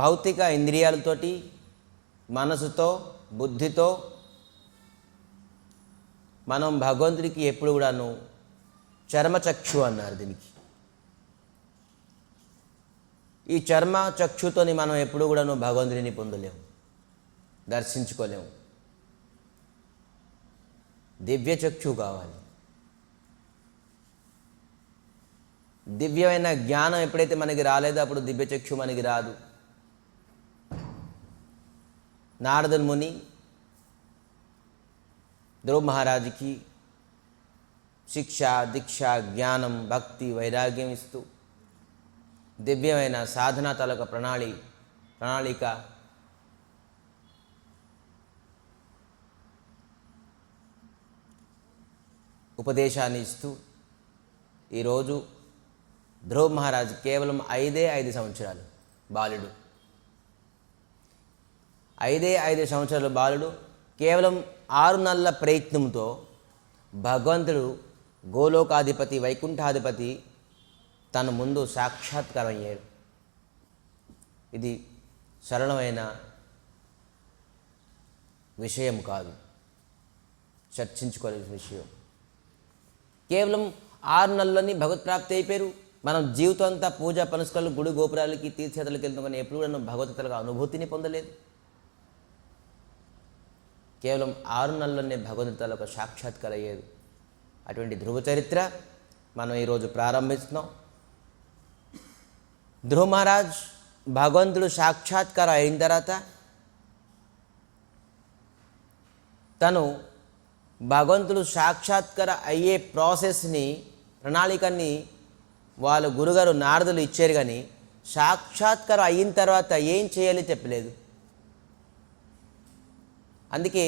భౌతిక ఇంద్రియాలతోటి, మనసుతో, బుద్ధితో మనం భగవంతుడికి ఎప్పుడు కూడాను చర్మచక్షు అన్నారు దీనికి. ఈ చర్మచక్షుతోని మనం ఎప్పుడు కూడాను భగవంతుడిని పొందలేము, దర్శించుకోలేము. దివ్యచక్షు కావాలి. దివ్యమైన జ్ఞానం ఎప్పుడైతే మనకి రాలేదో అప్పుడు దివ్యచక్షు మనకి రాదు. నారదుని ముని ధ్రువ మహారాజుకి శిక్ష, దీక్ష, జ్ఞానం, భక్తి, వైరాగ్యం ఇస్తూ దివ్యమైన సాధనా తాలూకా ప్రణాళిక ఉపదేశాన్ని ఇస్తూ ఈరోజు ధ్రువ మహారాజు కేవలం 5 సంవత్సరాలు బాలుడు. 5 సంవత్సరాల బాలుడు కేవలం 6 నెలల ప్రయత్నంతో భగవంతుడు గోలోకాధిపతి, వైకుంఠాధిపతి తన ముందు సాక్షాత్కారం అయ్యాడు. ఇది సరళమైన విషయం కాదు, చర్చించుకోవాల్సిన విషయం. కేవలం 6 నెలలని భగవత్ప్రాప్తి అయిపోయారు. మనం జీవితం అంతా పూజ పనుస్కలు, గుడి గోపురాలకి, తీర్థయాత్రలకు వెళ్తాం, కానీ ఎప్పుడు కూడా భగవద్గీతలకు అనుభూతిని పొందలేదు. కేవలం 6 నెలల్లోనే భగవద్గీతలకు సాక్షాత్కారం అయ్యేది. అటువంటి ధ్రువ చరిత్ర మనం ఈరోజు ప్రారంభిస్తున్నాం. ధ్రువ మహారాజ్ భగవంతుడు సాక్షాత్కారం అయిన తర్వాత తను భగవంతుడు సాక్షాత్కార అయ్యే ప్రాసెస్ని, ప్రణాళికని వాళ్ళ గురుగారు నారదులు ఇచ్చారు, కానీ సాక్షాత్కారం అయిన తర్వాత ఏం చేయాలి చెప్పలేదు. అందుకే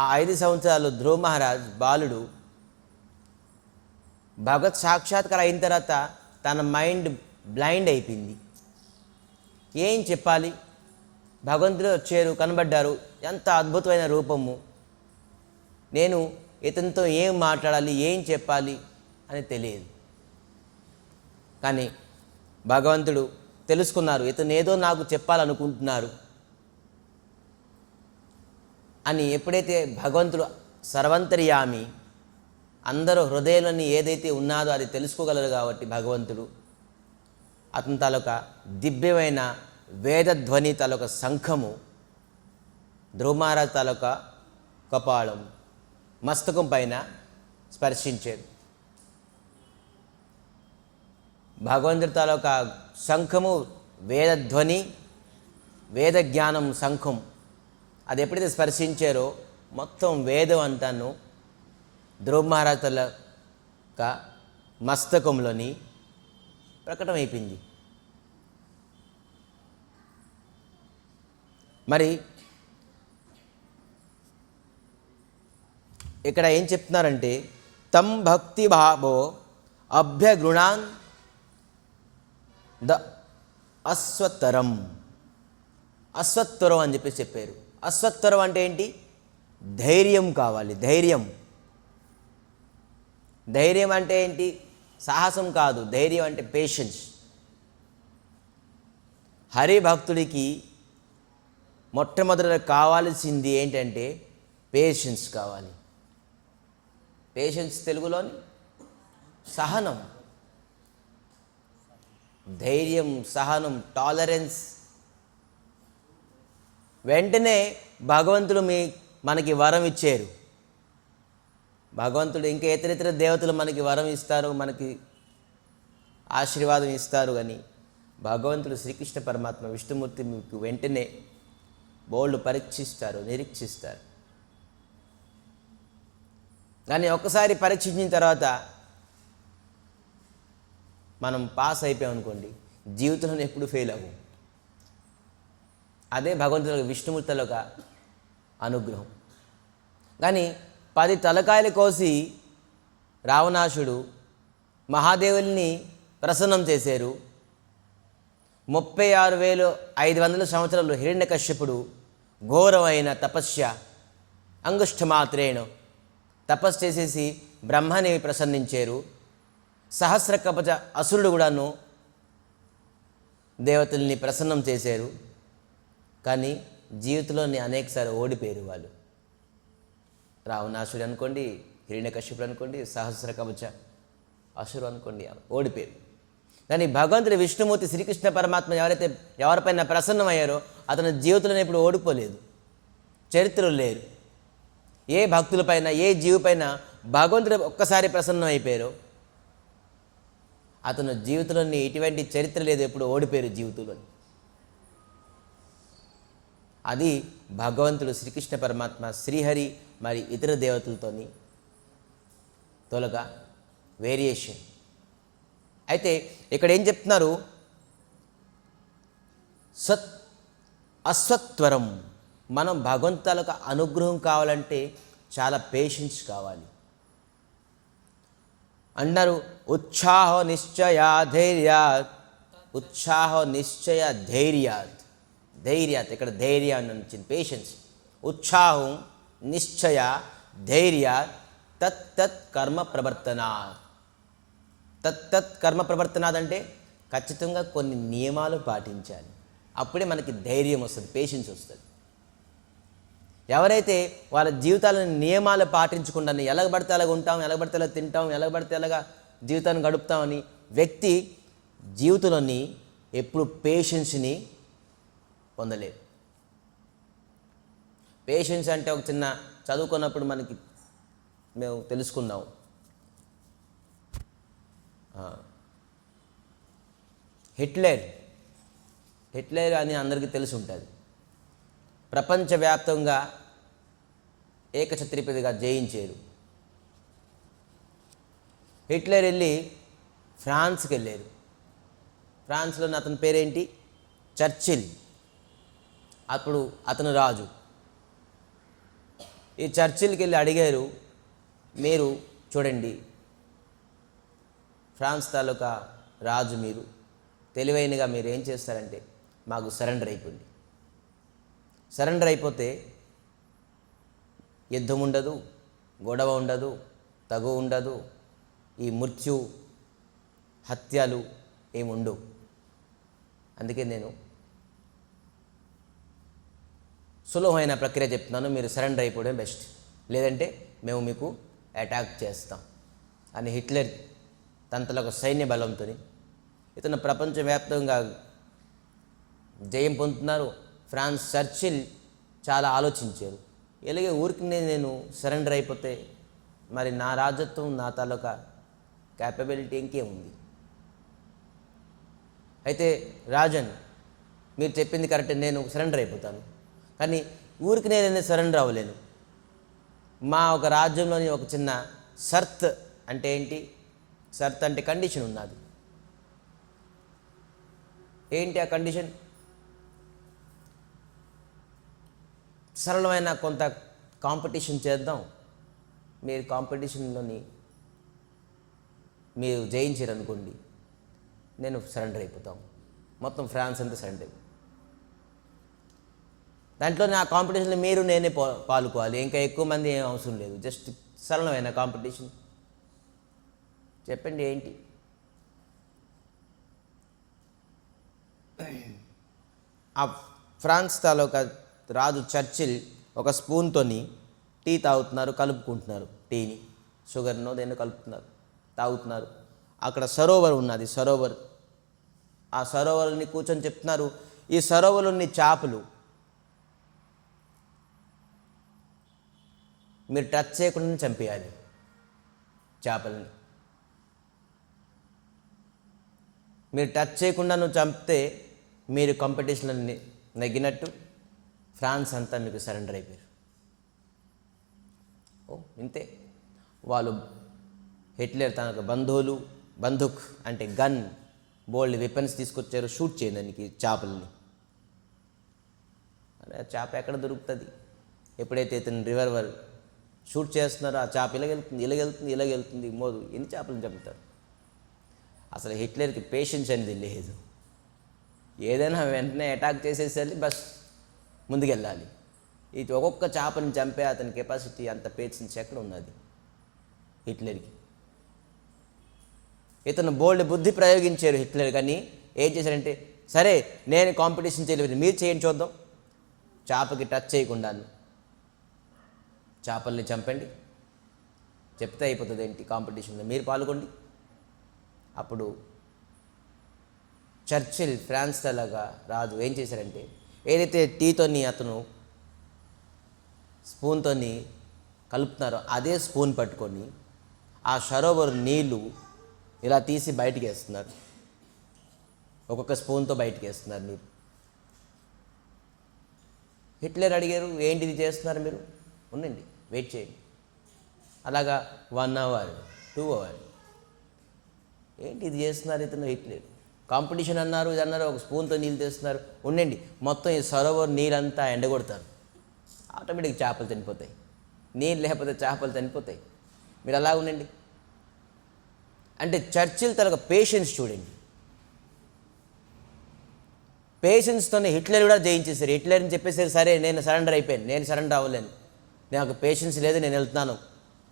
ఆ 5 సంవత్సరాలు ధ్రువ మహారాజ్ బాలుడు భగవత్ సాక్షాత్కారం అయిన తర్వాత తన మైండ్ బ్లైండ్ అయిపోయింది. ఏం చెప్పాలి? భగవంతుడు వచ్చారు, కనబడ్డారు, ఎంత అద్భుతమైన రూపము, నేను ఇతనితో ఏం మాట్లాడాలి, ఏం చెప్పాలి అని తెలియదు. కానీ భగవంతుడు తెలుసుకున్నారు, ఇతను ఏదో నాకు చెప్పాలనుకుంటున్నారు అని. ఎప్పుడైతే భగవంతుడు సర్వంతర్యామి, అందరూ హృదయంలోని ఏదైతే ఉన్నాదో అది తెలుసుకోగలరు కాబట్టి భగవంతుడు అతని తాలూకా దివ్యమైన వేదధ్వని తాలూకా శంఖము ధ్రువ మహారాజ్ తాలూకా కపాలం, మస్తకం పైన స్పర్శించాడు. భగవంతుడి తాలూకా శంఖము వేదధ్వని, వేద జ్ఞానం శంఖం అది ఎప్పుడైతే స్పర్శించారో మొత్తం వేదం అంతాను ధ్రువ మహారాజ్ తాలూకా మస్తకంలోని ప్రకటమైపోయింది. మరి ఇక్కడ ఏం చెప్తున్నారంటే, తం భక్తి భావో అభ్యగృణాన్ ద అశ్వత్తరం. అశ్వత్తరం అని చెప్పేసి చెప్పారు. అశ్వత్తరం అంటే ఏంటి? ధైర్యం కావాలి. ధైర్యం అంటే ఏంటి? సాహసం కాదు. ధైర్యం అంటే పేషెన్స్. హరిభక్తుడికి మొట్టమొదట కావాల్సింది ఏంటంటే పేషెన్స్ కావాలి. పేషెన్స్ తెలుగులోని సహనం, ధైర్యం, సహనం, టాలరెన్స్. వెంటనే భగవంతుడు మనకి వరం ఇచ్చారు. భగవంతుడు ఇంకా ఇతరితర దేవతలు మనకి వరం ఇస్తారు, మనకి ఆశీర్వాదం ఇస్తారు, కానీ భగవంతుడు శ్రీకృష్ణ పరమాత్మ విష్ణుమూర్తి మీకు వెంటనే బోల్డ్ పరీక్షిస్తారు, నిరీక్షిస్తారు. కానీ ఒక్కసారి పరీక్షించిన తర్వాత మనం పాస్ అయిపోయామనుకోండి, జీవితంలో ఎప్పుడు ఫెయిల్ అవ్వం. అదే భగవంతుడు విష్ణుమూర్తిలో ఒక అనుగ్రహం. కానీ 10 తలకాయలు కోసి రావణాసుడు మహాదేవుల్ని ప్రసన్నం చేశారు. 36,500 సంవత్సరాలు హిరణ్యకశ్యపుడు ఘోరమైన తపస్య అంగుష్ఠమాత్రేణ తపస్సు చేసేసి బ్రహ్మని ప్రసన్నించారు. సహస్ర కవచ అసురుడు కూడాను దేవతల్ని ప్రసన్నం చేశారు. కానీ జీవితంలోని అనేకసార్లు ఓడిపోయారు వాళ్ళు. రావణాసుడు అనుకోండి, హిరణ్యకశిపుడు అనుకోండి, సహస్ర కవచ అసురు అనుకోండి, ఓడిపోయారు. కానీ భగవంతుడి విష్ణుమూర్తి శ్రీకృష్ణ పరమాత్మ ఎవరిపైన ప్రసన్నమయ్యారో అతని జీవితంలో ఇప్పుడు ఓడిపోలేదు, చరిత్రలు లేరు. ఏ భక్తులపైన, ఏ జీవిపైన భగవంతుడు ఒక్కసారి ప్రసన్నం అయిపోయారో అతను జీవితంలోని ఎటువంటి చరిత్ర లేదు, ఎప్పుడు ఓడిపోయారు జీవితంలో. అది భగవంతుడు శ్రీకృష్ణ పరమాత్మ శ్రీహరి మరి ఇతర దేవతలతోని తొలగా వేరియేషన్. అయితే ఇక్కడ ఏం చెప్తున్నారు, అస్వత్వరం. మనం భగవంతులకు అనుగ్రహం కావాలంటే చాలా పేషెన్స్ కావాలి అన్నారు. ఉత్సాహ నిశ్చయ ధైర్యాత్, ఉత్సాహ నిశ్చయ ధైర్యాత్, ధైర్యాత్ ఇక్కడ ధైర్యం అని వచ్చింది, పేషెన్స్. ఉత్సాహం నిశ్చయ ధైర్యాత్ తత్ కర్మ ప్రవర్తనాత్. తత్ కర్మ ప్రవర్తనాత్ అంటే ఖచ్చితంగా కొన్ని నియమాలు పాటించాలి, అప్పుడే మనకి ధైర్యం వస్తుంది, పేషెన్స్ వస్తుంది. ఎవరైతే వాళ్ళ జీవితాలను నియమాలు పాటించకుండా ఎలాగ పడితే అలాగ ఉంటాం, ఎలాగ పడితే అలా తింటాం, ఎలాగ పడితే అలాగా జీవితాన్ని గడుపుతామని వ్యక్తి జీవితంలోని ఎప్పుడు పేషెన్స్ని పొందలేదు. పేషెన్స్ అంటే ఒక చిన్న చదువుకున్నప్పుడు మనకి మేము తెలుసుకున్నాం. హిట్లర్ అని అందరికీ తెలిసి ఉంటుంది. ప్రపంచవ్యాప్తంగా ఏకఛత్రపతిగా జయించారు. హిట్లర్ వెళ్ళి ఫ్రాన్స్కి వెళ్ళారు. ఫ్రాన్స్లో అతని పేరేంటి, చర్చిల్. అప్పుడు అతను రాజు. ఈ చర్చిల్కి వెళ్ళి అడిగారు, మీరు చూడండి ఫ్రాన్స్ తాలూకా రాజు, మీరు తెలివైనగా మీరు ఏం చేస్తారంటే మాకు సరెండర్ అయిపోయింది. సరెండర్ అయిపోతే యుద్ధం ఉండదు, గొడవ ఉండదు, తగు ఉండదు, ఈ మృత్యు హత్యలు ఏముండవు. అందుకే నేను సులభమైన ప్రక్రియ చెప్తున్నాను, మీరు సరెండర్ అయిపోవడం బెస్ట్, లేదంటే మేము మీకు అటాక్ చేస్తాం అని హిట్లర్ తనలో ఒక సైన్య బలంతో ఇతను ప్రపంచవ్యాప్తంగా జయం పొందుతున్నారు. ఫ్రాన్స్ చర్చిల్ చాలా ఆలోచించారు, ఇలాగే ఊరికి నేను సరెండర్ అయిపోతే మరి నా రాజత్వం, నా తాలూకా క్యాపబిలిటీ ఇంకేముంది. అయితే రాజన్, మీరు చెప్పింది కరెక్ట్, నేను సరెండర్ అయిపోతాను, కానీ ఊరికి నేను సరెండర్ అవ్వలేను. మా ఒక రాజ్యంలోని ఒక చిన్న షరత్ అంటే ఏంటి, షరత్ అంటే కండిషన్ ఉన్నది. ఏంటి ఆ కండిషన్? సరళమైన కొంత కాంపిటీషన్ చేద్దాం, మీరు కాంపిటీషన్లోని మీరు జయించారు అనుకోండి, నేను సరెండర్ అయిపోతాం, మొత్తం ఫ్రాన్స్ అంతా సరెండర్ అయిపోతాం. దాంట్లో నా కాంపిటీషన్లో మీరు నేనే పాల్గొవాలి, ఇంకా ఎక్కువ మంది ఏం అవసరం లేదు, జస్ట్ సరళమైన కాంపిటీషన్. చెప్పండి ఏంటి? ఆ ఫ్రాన్స్ తాలూకా రాజు చర్చిల్ ఒక స్పూన్తోని టీ తాగుతున్నారు, కలుపుకుంటున్నారు, టీని షుగర్నో దేన్ని కలుపుతున్నారు, తాగుతున్నారు. అక్కడ సరోవర్ ఉన్నది, సరోవర్. ఆ సరోవర్ని కూర్చొని చెప్తున్నారు, ఈ సరోవర్లోని చేపలు మీరు టచ్ చేయకుండా చంపేయాలి. చేపలని మీరు టచ్ చేయకుండా నువ్వు చంపితే మీరు కాంపిటీషన్లో నెగ్గినట్టు, ఫ్రాన్స్ అంతా మీకు సరెండర్ అయిపోయారు. ఇంతే. వాళ్ళు హిట్లర్ తనకు బంధుక్ అంటే గన్, బోల్డ్ వెపన్స్ తీసుకొచ్చారు షూట్ చేయడానికి చేపలని. చేప ఎక్కడ దొరుకుతుంది? ఎప్పుడైతే ఇతను రివర్వర్ షూట్ చేస్తున్నారో ఆ చేప ఇలాగెళ్తుంది మోదు, ఎన్ని చేపలను చంపుతారు? అసలు హిట్లర్కి పేషెన్స్ అనేది లేదు, ఏదైనా వెంటనే అటాక్ చేసేసరి బస్ ముందుకెళ్ళాలి. ఇది ఒక్కొక్క చేపని చంపే అతని కెపాసిటీ, అంత పేషెన్స్ ఎక్కడ ఉన్నది హిట్లర్కి? ఇతను బోల్డ్ బుద్ధి ప్రయోగించారు హిట్లర్, కానీ ఏం చేశారంటే, సరే నేను కాంపిటీషన్ చేయలేదు, మీరు చేయండి చూద్దాం, చేపకి టచ్ చేయకుండాను చేపల్ని చంపండి, చెప్తే అయిపోతుంది ఏంటి కాంపిటీషన్లో, మీరు పాల్గొండి. అప్పుడు చర్చిల్ ఫ్రాన్స్ లాగా రాజు ఏం చేశారంటే, ఏదైతే టీతోని అతను స్పూన్తోని కలుపుతున్నారో అదే స్పూన్ పట్టుకొని ఆ సరోవర్ నీళ్ళు ఇలా తీసి బయటికి వేస్తున్నారు. ఒక్కొక్క స్పూన్తో బయటికి వేస్తున్నారు మీరు. హిట్లర్ అడిగారు, ఏంటిది చేస్తున్నారు మీరు? ఉండండి, వెయిట్ చేయండి. అలాగా 1 hour 2 hours ఏంటి ఇది చేస్తున్నారు ఇతను హిట్లర్. కాంపిటీషన్ అన్నారు, ఇది అన్నారు, ఒక స్పూన్తో నీళ్ళు తెస్తున్నారు. ఉండండి, మొత్తం ఈ సరోవర్ నీళ్ళంతా ఎండగొడతారు, ఆటోమేటిక్ చేపలు చనిపోతాయి. నీళ్ళు లేకపోతే చేపలు చనిపోతాయి. మీరు అలా ఉండండి అంటే చర్చిల్ తన పేషెన్స్ చూడండి. పేషెన్స్తోనే హిట్లర్ కూడా జయించేశారు. హిట్లర్ని చెప్పేసరి, సరే నేను సరెండర్ అయిపోయాను, నేను సరెండర్ అవ్వలేను, నాకు పేషెన్స్ లేదు, నేను వెళ్తున్నాను,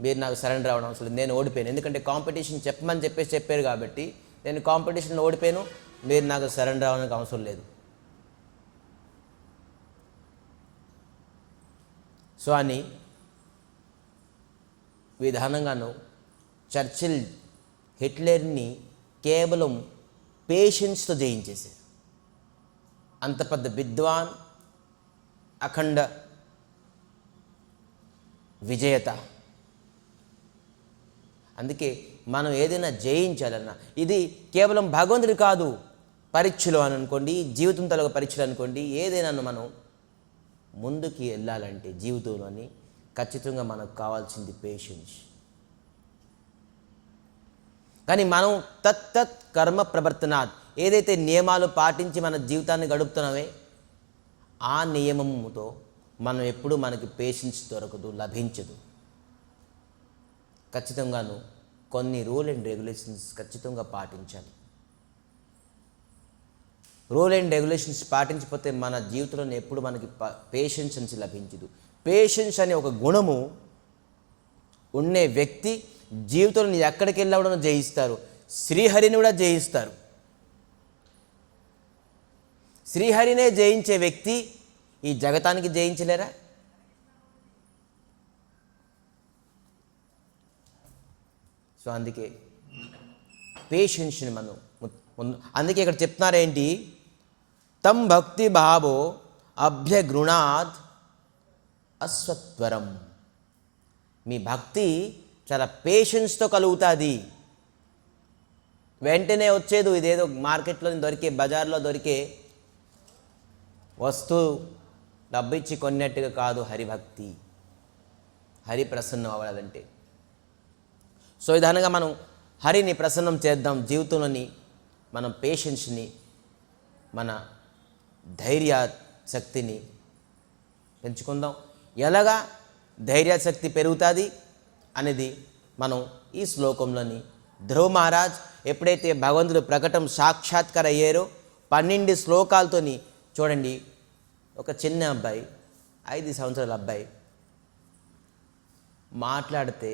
మీరు నాకు సరెండర్ అవ్వడం అవసరం లేదు, నేను ఓడిపోయాను. ఎందుకంటే కాంపిటీషన్ చెప్పమని చెప్పారు కాబట్టి నేను కాంపిటీషన్లో ఓడిపోయాను, మీరు నాకు సరెండర్ అవ్వడానికి అవసరం లేదు. సో అని విధానంగాను చర్చిల్ హిట్లర్ని కేవలం పేషెన్స్తో జయించేశారు. అంత పెద్ద విద్వాన్, అఖండ విజేత. అందుకే మనం ఏదైనా జయించాలన్నా ఇది కేవలం భగవంతుడి కాదు, పరీక్షలు అని అనుకోండి, జీవితం తలొక పరీక్షలు అనుకోండి, ఏదైనా మనం ముందుకి వెళ్ళాలంటే జీవితంలోని ఖచ్చితంగా మనకు కావాల్సింది పేషెన్స్. కానీ మనం తత్తత్ కర్మ ప్రవర్తనాత్, ఏదైతే నియమాలు పాటించి మన జీవితాన్ని గడుపుతున్నామే ఆ నియమముతో మనం ఎప్పుడు మనకి పేషెన్స్ దొరకదు, లభించదు. ఖచ్చితంగాను కొన్ని రూల్ అండ్ రెగ్యులేషన్స్ ఖచ్చితంగా పాటించాలి. రూల్ అండ్ రెగ్యులేషన్స్ పాటించకపోతే మన జీవితంలో ఎప్పుడు మనకి పేషెన్స్ నుంచి లభించదు. పేషెన్స్ అనే ఒక గుణము ఉండే వ్యక్తి జీవితంలో ఎక్కడికి వెళ్ళినా జయిస్తారు. శ్రీహరిని కూడా జయిస్తారు. శ్రీహరినే జయించే వ్యక్తి ఈ జగతానికి జయించలేరా? సో అందుకే పేషెన్స్ని మనం అందుకే ఇక్కడ చెప్తున్నారేంటి, తం భక్తి భావో అభ్యగృణాత్ అస్వత్వరం. మీ భక్తి చాలా పేషెన్స్తో కలుగుతుంది. వెంటనే వచ్చేది ఇదేదో మార్కెట్లో దొరికే, బజార్లో దొరికే వస్తువు డబ్బు ఇచ్చి కొన్నట్టుగా కాదు హరిభక్తి. హరి ప్రసన్నం అవ్వాలంటే సో విధానంగా మనం హరిని ప్రసన్నం చేద్దాం. జీవితంలోని మనం పేషెన్స్ని, మన ధైర్య శక్తిని పెంచుకుందాం. ఎలాగా ధైర్యశక్తి పెరుగుతుంది అనేది మనం ఈ శ్లోకంలోని ధ్రువ మహారాజ్ ఎప్పుడైతే భగవంతుడు ప్రకటన సాక్షాత్కార అయ్యారో 12 శ్లోకాలతోని చూడండి. ఒక చిన్న అబ్బాయి, 5 సంవత్సరాల అబ్బాయి మాట్లాడితే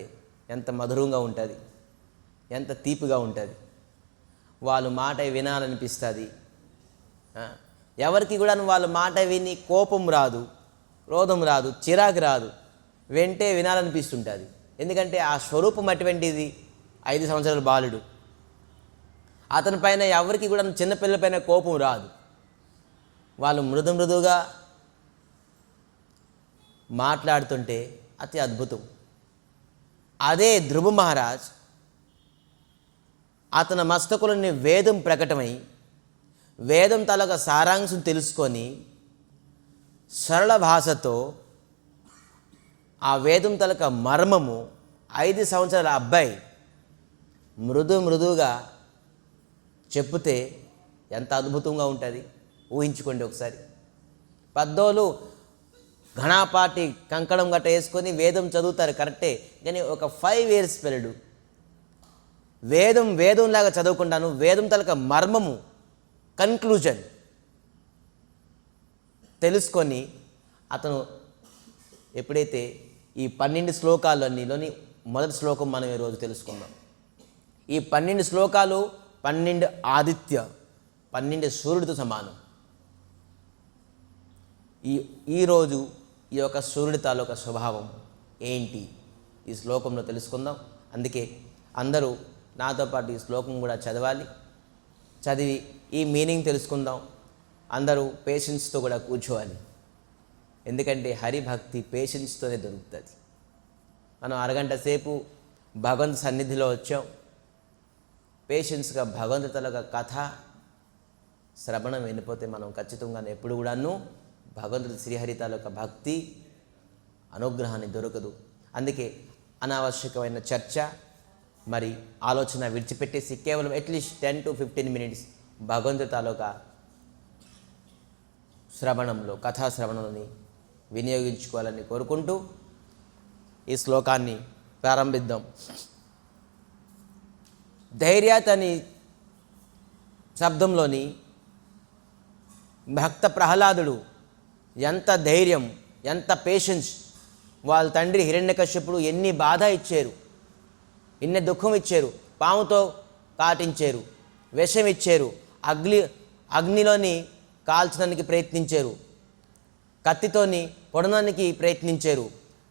ఎంత మధురంగా ఉంటుంది, ఎంత తీపిగా ఉంటుంది. వాళ్ళ మాట వినాలనిపిస్తుంది. ఎవరికి కూడా వాళ్ళ మాట విని కోపం రాదు, క్రోధం రాదు, చిరాకు రాదు, వెంటే వినాలనిపిస్తుంటుంది. ఎందుకంటే ఆ స్వరూపం అటువంటిది. 5 సంవత్సరాల బాలుడు, అతని పైన ఎవరికి కూడా చిన్నపిల్లల పైన కోపం రాదు. వాళ్ళు మృదుగా మాట్లాడుతుంటే అతి అద్భుతం. అదే ధ్రువ మహారాజ్ అతని మస్తకులని వేదం ప్రకటమై వేదం తలక సారాంశం తెలుసుకొని సరళ భాషతో ఆ వేదం తలక మర్మము 5 సంవత్సరాల అబ్బాయి మృదువుగా చెప్తే ఎంత అద్భుతంగా ఉంటుంది ఊహించుకోండి ఒకసారి. పెద్దోళ్ళు ఘనాపాటి కంకణం గట్ట వేసుకొని వేదం చదువుతారు కరెక్టే, కానీ ఒక 5 years పిల్లడు వేదంలాగా చదవకుండాను వేదం తలక మర్మము కన్క్లూజన్ తెలుసుకొని అతను ఎప్పుడైతే ఈ 12 శ్లోకాలలోని మొదటి శ్లోకం మనం ఈరోజు తెలుసుకుందాం. ఈ 12 శ్లోకాలు 12 ఆదిత్య 12 సూర్యుడితో సమానం. ఈ ఈరోజు ఈ యొక్క సూర్యుడి తాలూకా స్వభావం ఏంటి ఈ శ్లోకంలో తెలుసుకుందాం. అందుకే అందరూ నాతో పాటు ఈ శ్లోకం కూడా చదవాలి. చదివి ఈ మీనింగ్ తెలుసుకుందాం. అందరూ పేషెన్స్తో కూడా కూర్చోవాలి. ఎందుకంటే హరిభక్తి పేషెన్స్తోనే దొరుకుతుంది. మనం అరగంట సేపు భగవంతు సన్నిధిలో వచ్చాం. పేషెన్స్గా భగవంతు తాలూకా కథ శ్రవణం వినిపోతే మనం ఖచ్చితంగా ఎప్పుడు కూడాను భగవంతుడి శ్రీహరి తాలూకా భక్తి అనుగ్రహాన్ని దొరకదు. అందుకే అనావశ్యకమైన చర్చ మరి ఆలోచన విడిచిపెట్టేసి కేవలం అట్లీస్ట్ 10 to 15 minutes భగవంతుడి తాలూకా శ్రవణంలో కథా శ్రవణంలోని వినియోగించుకోవాలని కోరుకుంటూ ఈ శ్లోకాన్ని ప్రారంభిద్దాం. ధైర్యత్ అని శబ్దంలోని భక్త ప్రహ్లాదుడు ఎంత ధైర్యం, ఎంత పేషెన్స్. వాళ్ళ తండ్రి హిరణ్యకశ్యపుడు ఎన్ని బాధ ఇచ్చారు, ఎన్ని దుఃఖం ఇచ్చారు. పాముతో కాటించారు, విషం ఇచ్చారు, అగ్నిలోని కాల్చడానికి ప్రయత్నించారు, కత్తితోని పొడడానికి ప్రయత్నించారు,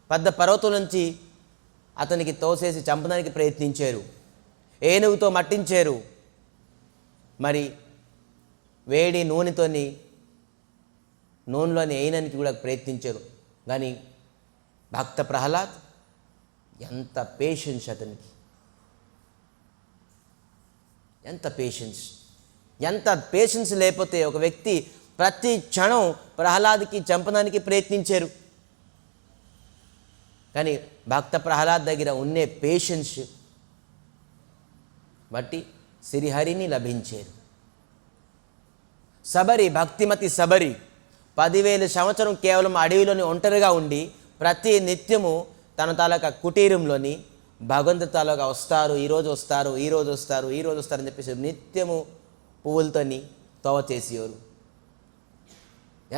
పెద్ద పర్వతం నుంచి అతనికి తోసేసి చంపడానికి ప్రయత్నించారు, ఏనుగుతో మట్టించారు, మరి వేడి నూనెలోని వేయడానికి కూడా ప్రయత్నించారు. కానీ భక్త ప్రహ్లాద్ ఎంత పేషెన్స్, అతనికి ఎంత పేషెన్స్ లేకపోతే ఒక వ్యక్తి ప్రతి క్షణం ప్రహ్లాద్కి చంపడానికి ప్రయత్నించారు. కానీ భక్త ప్రహ్లాద్ దగ్గర ఉండే పేషెన్స్ బట్టి శ్రీహరిని లభించారు. సబరి, భక్తిమతి సబరి 10,000 సంవత్సరం కేవలం అడవిలోని ఒంటరిగా ఉండి ప్రతి నిత్యము తన తాలూకా కుటీరంలోని భగవంతు తాలూకా వస్తారు, ఈరోజు వస్తారు అని చెప్పేసి నిత్యము పువ్వులతోని తోవ చేసేవారు.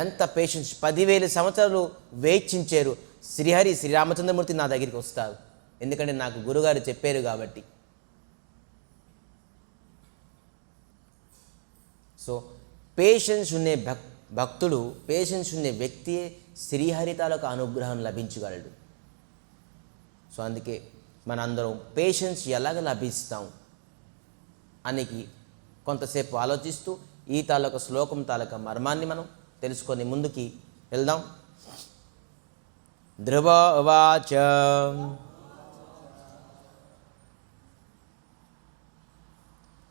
ఎంత పేషెన్స్. 10,000 సంవత్సరాలు వేచించారు. శ్రీహరి శ్రీరామచంద్రమూర్తి నా దగ్గరికి వస్తారు, ఎందుకంటే నాకు గురుగారు చెప్పారు కాబట్టి. సో పేషెన్స్ ఉండే భక్తుడు, పేషెన్స్ ఉండే వ్యక్తి శ్రీహరి తాలూకా అనుగ్రహం లభించగలడు. సో అందుకే మనందరం పేషెన్స్ ఎలాగ లభిస్తాం అనేది కొంతసేపు ఆలోచిస్తూ ఈ తాలూకా శ్లోకం తాలూకా మర్మాన్ని మనం తెలుసుకొని ముందుకి వెళ్దాం. ధ్రువ ఉవాచ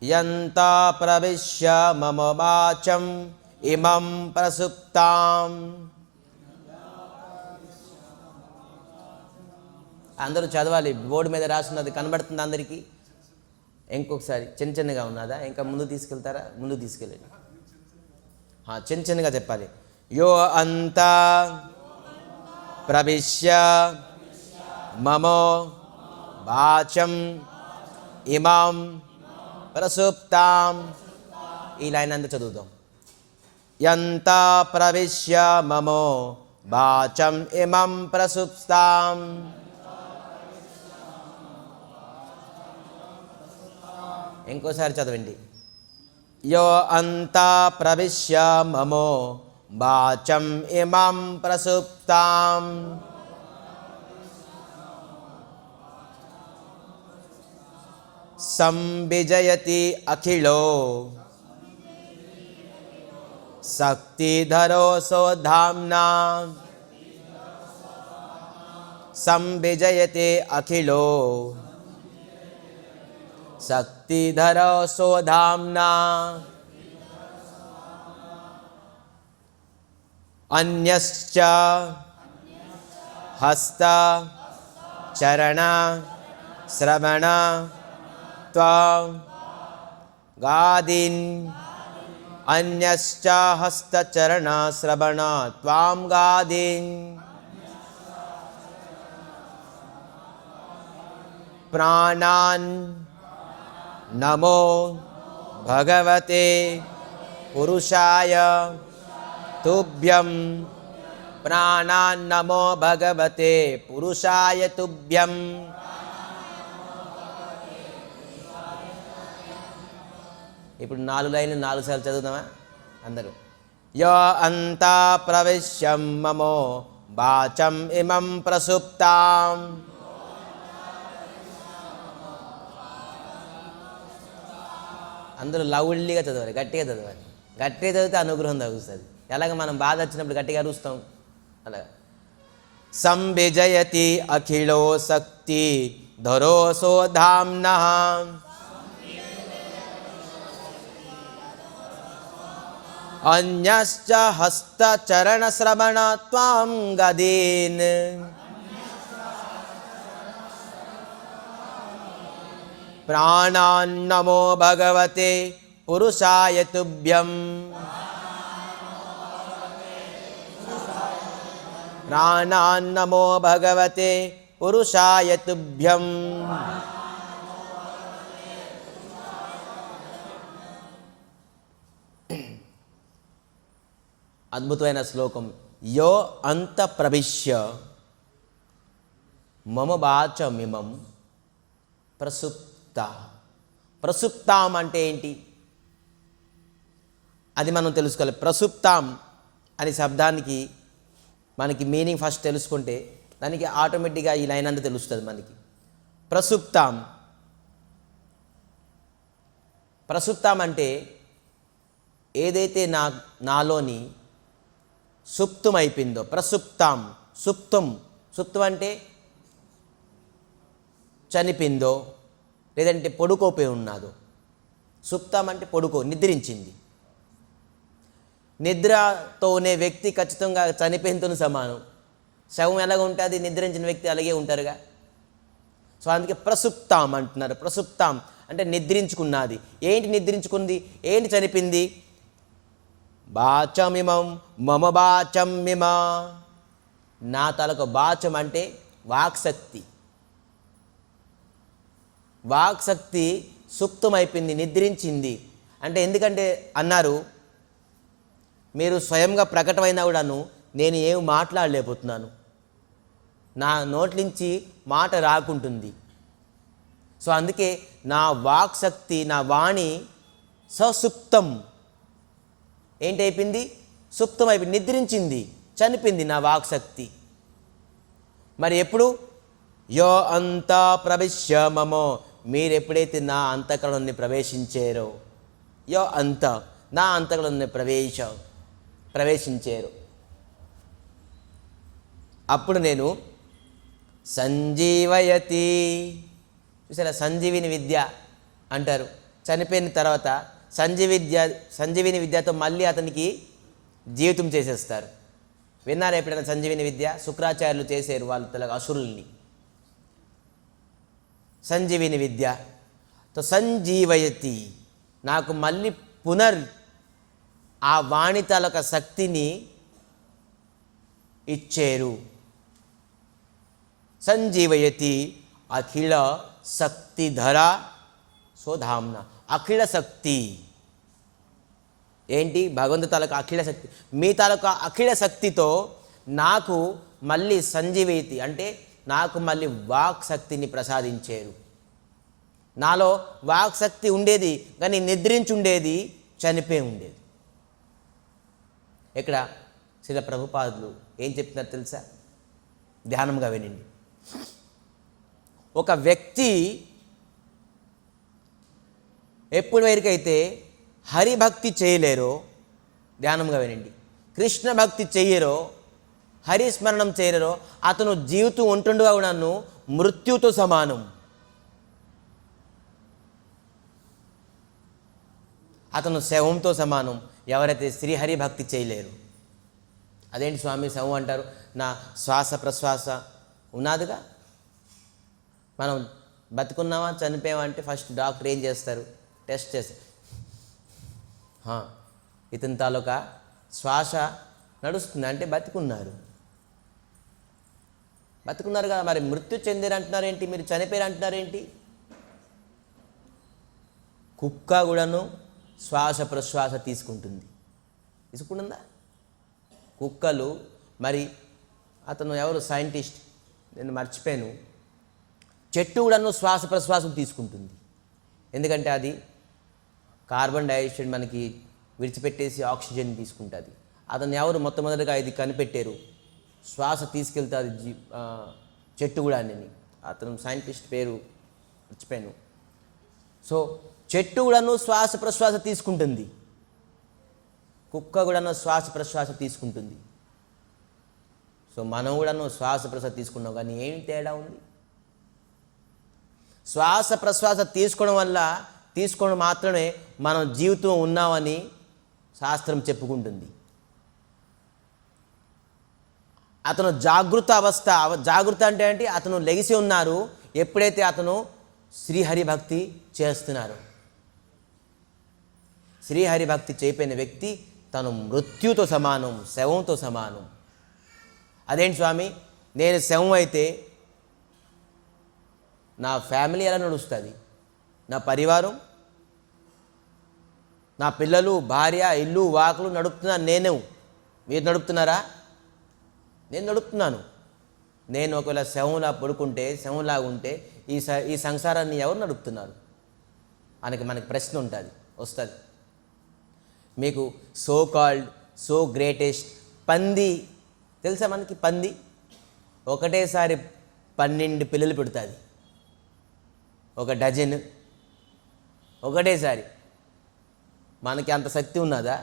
యంతా ప్రవిశ్య మమ వాచం ఇమం ప్రసుప్తాం. అందరూ చదవాలి. బోర్డు మీద రాస్తున్నది కనబడుతుంది అందరికీ. ఇంకొకసారి చిన్నగా ఉన్నదా, ఇంకా ముందు తీసుకెళ్తారా? ముందు తీసుకెళ్ళండి. చిన్నగా చెప్పాలి. యో అంతా ప్రవిశ్య మమో వాచం ఇమాం ప్రసుప్తాం. ఈ లైన్ అంతా చదువుదాం. యంతా ప్రవిశ్య మమో వాచం ఇమం ప్రసుప్తాం. ఇంకోసారి చదవండి. యో అంతా ప్రవిశ్య మమో వాచం ఇమం ప్రసుప్తాం. సంవిజయతి అఖిలో శక్తిధరోసో ధామ్నా. సంవిజయతే అఖిలో శక్తిధరోసో ధామ్నా. అన్యశ్చ హస్త చరణ శ్రవణ త్వం గాదీన్. అన్యశ్చ హస్త చరణ శ్రవణ త్వాం గాదీన్. ప్రాణాన్ నమో భగవతే పురుషాయ తుభ్యం. ప్రాణాన్ నమో భగవతే పురుషాయ తుభ్యం. ఇప్పుడు 4 లైన్లు 4 సార్లు చదువుదామా అందరూ? యో అంతా ప్రవిశ్యం మమో వాచం ఇమం ప్రసుప్తాం. అందరూ లౌల్లిగా చదవాలి, గట్టిగా చదవాలి. గట్టిగా చదివితే అనుగ్రహం తగ్గుతుంది. ఎలాగ మనం బాధ వచ్చినప్పుడు గట్టిగా అరుస్తాం అలాగా. సంవిజయతి అఖిలో శక్తి ధరోసో ధామ్నః అన్యశ్చ హస్తచరణ శ్రవణ త్వాం గదీన్. ప్రాణాన్నమో భగవతే పురుషాయ తుభ్యం. ప్రాణాన్నమో భగవతే పురుషాయ తుభ్యం. అద్భుతమైన శ్లోకం. యో అంత ప్రవిశ్య మమ వాచమిమం ప్రసుప్త. ప్రసుప్తాం అంటే ఏంటి అది మనం తెలుసుకోవాలి. ప్రసుప్తాం అనే శబ్దానికి మనకి మీనింగ్ ఫస్ట్ తెలుసుకుంటే దానికి ఆటోమేటిక్గా ఈ లైన్ అంతా తెలుస్తుంది మనకి. ప్రసుప్తాం, ప్రసుప్తాం అంటే ఏదైతే నాలోని సుప్తం అయిపోయిందో. ప్రసుప్తాం, సుప్తం. సుప్తం అంటే చనిపోయిందో లేదంటే పడుకోపోయి ఉన్నదో. సుప్తం అంటే నిద్రించింది. నిద్రతోనే వ్యక్తి ఖచ్చితంగా చనిపోయినతో సమానం. శవం ఎలాగ ఉంటుంది, నిద్రించిన వ్యక్తి అలాగే ఉంటారుగా. సో అందుకే ప్రసుప్తాం అంటున్నారు. ప్రసుప్తాం అంటే నిద్రించుకున్నది. ఏంటి నిద్రించుకుంది, ఏంటి చనిపోయింది? వాచమిమం మమ వాచమిమ. నా తలకు వాచం అంటే వాక్శక్తి. వాక్శక్తి సుప్తమైపోయింది, నిద్రించింది. అంటే ఎందుకంటే అన్నారు, మీరు స్వయంగా ప్రకటమైనా కూడాను నేను ఏమి మాట్లాడలేకపోతున్నాను, నా నోట్లించి మాట రాకుంటుంది. సో అందుకే నా వాక్శక్తి, నా వాణి ససుప్తం. ఏంటైపోయింది? సుప్తం అయిపోయింది, నిద్రించింది, చనిపోయింది నా వాక్శక్తి. మరి ఎప్పుడు? యో అంతా ప్రవిశ్య మమో, మీరు ఎప్పుడైతే నా అంతఃకరణాన్ని ప్రవేశించారో, యో అంత నా అంతఃకరణాన్ని ప్రవేశించారు, అప్పుడు నేను సంజీవయతి. చూసారా, సంజీవిని విద్య అంటారు. చనిపోయిన తర్వాత సంజీవిని విద్యతో మళ్ళీ అతనికి జీవితం చేసేస్తారు. విన్నారా ఎప్పుడైనా సంజీవిని విద్య? శుక్రాచార్యులు చేశారు వాళ్ళ తెలగ అసురుల్ని. సంజీవిని విద్యతో సంజీవయతి, నాకు మళ్ళీ ఆ వాణి తాలూక శక్తిని ఇచ్చారు. సంజీవయతి అఖిల శక్తిధర సోధామ్న. అఖిల శక్తి ఏంటి? భగవంతు తాలూకా అఖిల శక్తి. మీ తాలూకా అఖిల శక్తితో నాకు మళ్ళీ సంజీవయతి అంటే నాకు మళ్ళీ వాక్ శక్తిని ప్రసాదించారు. నాలో వాక్ శక్తి ఉండేది కానీ నిద్రించి ఉండేది, చనిపోయి ఉండేది. ఇక్కడ శ్రీల ప్రభుపాదులు ఏం చెప్తున్నారు తెలుసా? ధ్యానంగా వినండి. ఒక వ్యక్తి ఎప్పుడు వరకైతే హరిభక్తి చేయలేరో, ధ్యానంగా వినండి, కృష్ణ భక్తి చెయ్యరో, హరిస్మరణం చేయరో, అతను జీవితం ఉంటుండగా కూడాను మృత్యుతో సమానం. అతను శవంతో సమానం ఎవరైతే శ్రీహరి భక్తి చేయలేరు. అదేంటి స్వామి శవం అంటారు? నా శ్వాస ప్రశ్వాస ఉన్నదిగా. మనం బతుకున్నామా చనిపోయామా అంటే ఫస్ట్ డాక్టర్ ఏం చేస్తారు? టెస్ట్ చేస్తారు. ఇతని తాలూకా శ్వాస నడుస్తుంది అంటే బతుకున్నారు కదా. మరి మృత్యు చెందిరు అంటున్నారేంటి? మీరు చనిపోయారు అంటున్నారేంటి? కుక్క కూడాను శ్వాస ప్రశ్వాస తీసుకుంటుందా? కుక్కలు. మరి అతను ఎవరు సైంటిస్ట్, నేను మర్చిపోయాను. చెట్టు కూడాను శ్వాస ప్రశ్వాసం తీసుకుంటుంది. ఎందుకంటే అది కార్బన్ డైఆక్సైడ్ మనకి విడిచిపెట్టేసి ఆక్సిజన్ తీసుకుంటుంది. అతను ఎవరు మొట్టమొదటిగా ఇది కనిపెట్టారు? శ్వాస తీసుకెళ్తుంది చెట్టు కూడా అని. అతను సైంటిస్ట్ పేరు మర్చిపోయాను. సో చెట్టు కూడాను శ్వాస ప్రశ్వాస తీసుకుంటుంది, కుక్క కూడాను శ్వాస ప్రశ్వాస తీసుకుంటుంది. సో మనం కూడాను శ్వాస ప్రశ్వాస తీసుకున్నాం, కానీ ఏం తేడా ఉంది? శ్వాస ప్రశ్వాస తీసుకోవడం మాత్రమే మనం జీవితం ఉన్నామని శాస్త్రం చెప్పుకుంటుంది. అతను జాగృత అంటే ఏంటి? అతను లెగిసి ఉన్నారు ఎప్పుడైతే అతను శ్రీహరి భక్తి చేస్తున్నారు. శ్రీహరి భక్తి చేయపోయిన వ్యక్తి తను మృత్యుతో సమానం, శవంతో సమానం. అదేంటి స్వామి, నేను శవం అయితే నా ఫ్యామిలీ ఎలా నడుస్తుంది? నా పరివారం, నా పిల్లలు, భార్య, ఇల్లు, వాకులు నడుపుతున్నాను నేను. మీరు నడుపుతున్నారా? నేను నడుపుతున్నాను. నేను ఒకవేళ శవంలా పడుకుంటే, శవంలాగా ఉంటే ఈ సంసారాన్ని ఎవరు నడుపుతున్నారు అని మనకి ప్రశ్న వస్తుంది. మీకు సో గ్రేటెస్ట్ పంది తెలుసా? మనకి పంది ఒకటేసారి 12 పిల్లలు పెడుతుంది, ఒక డజన్ ఒకటేసారి. మనకి అంత శక్తి ఉన్నదా?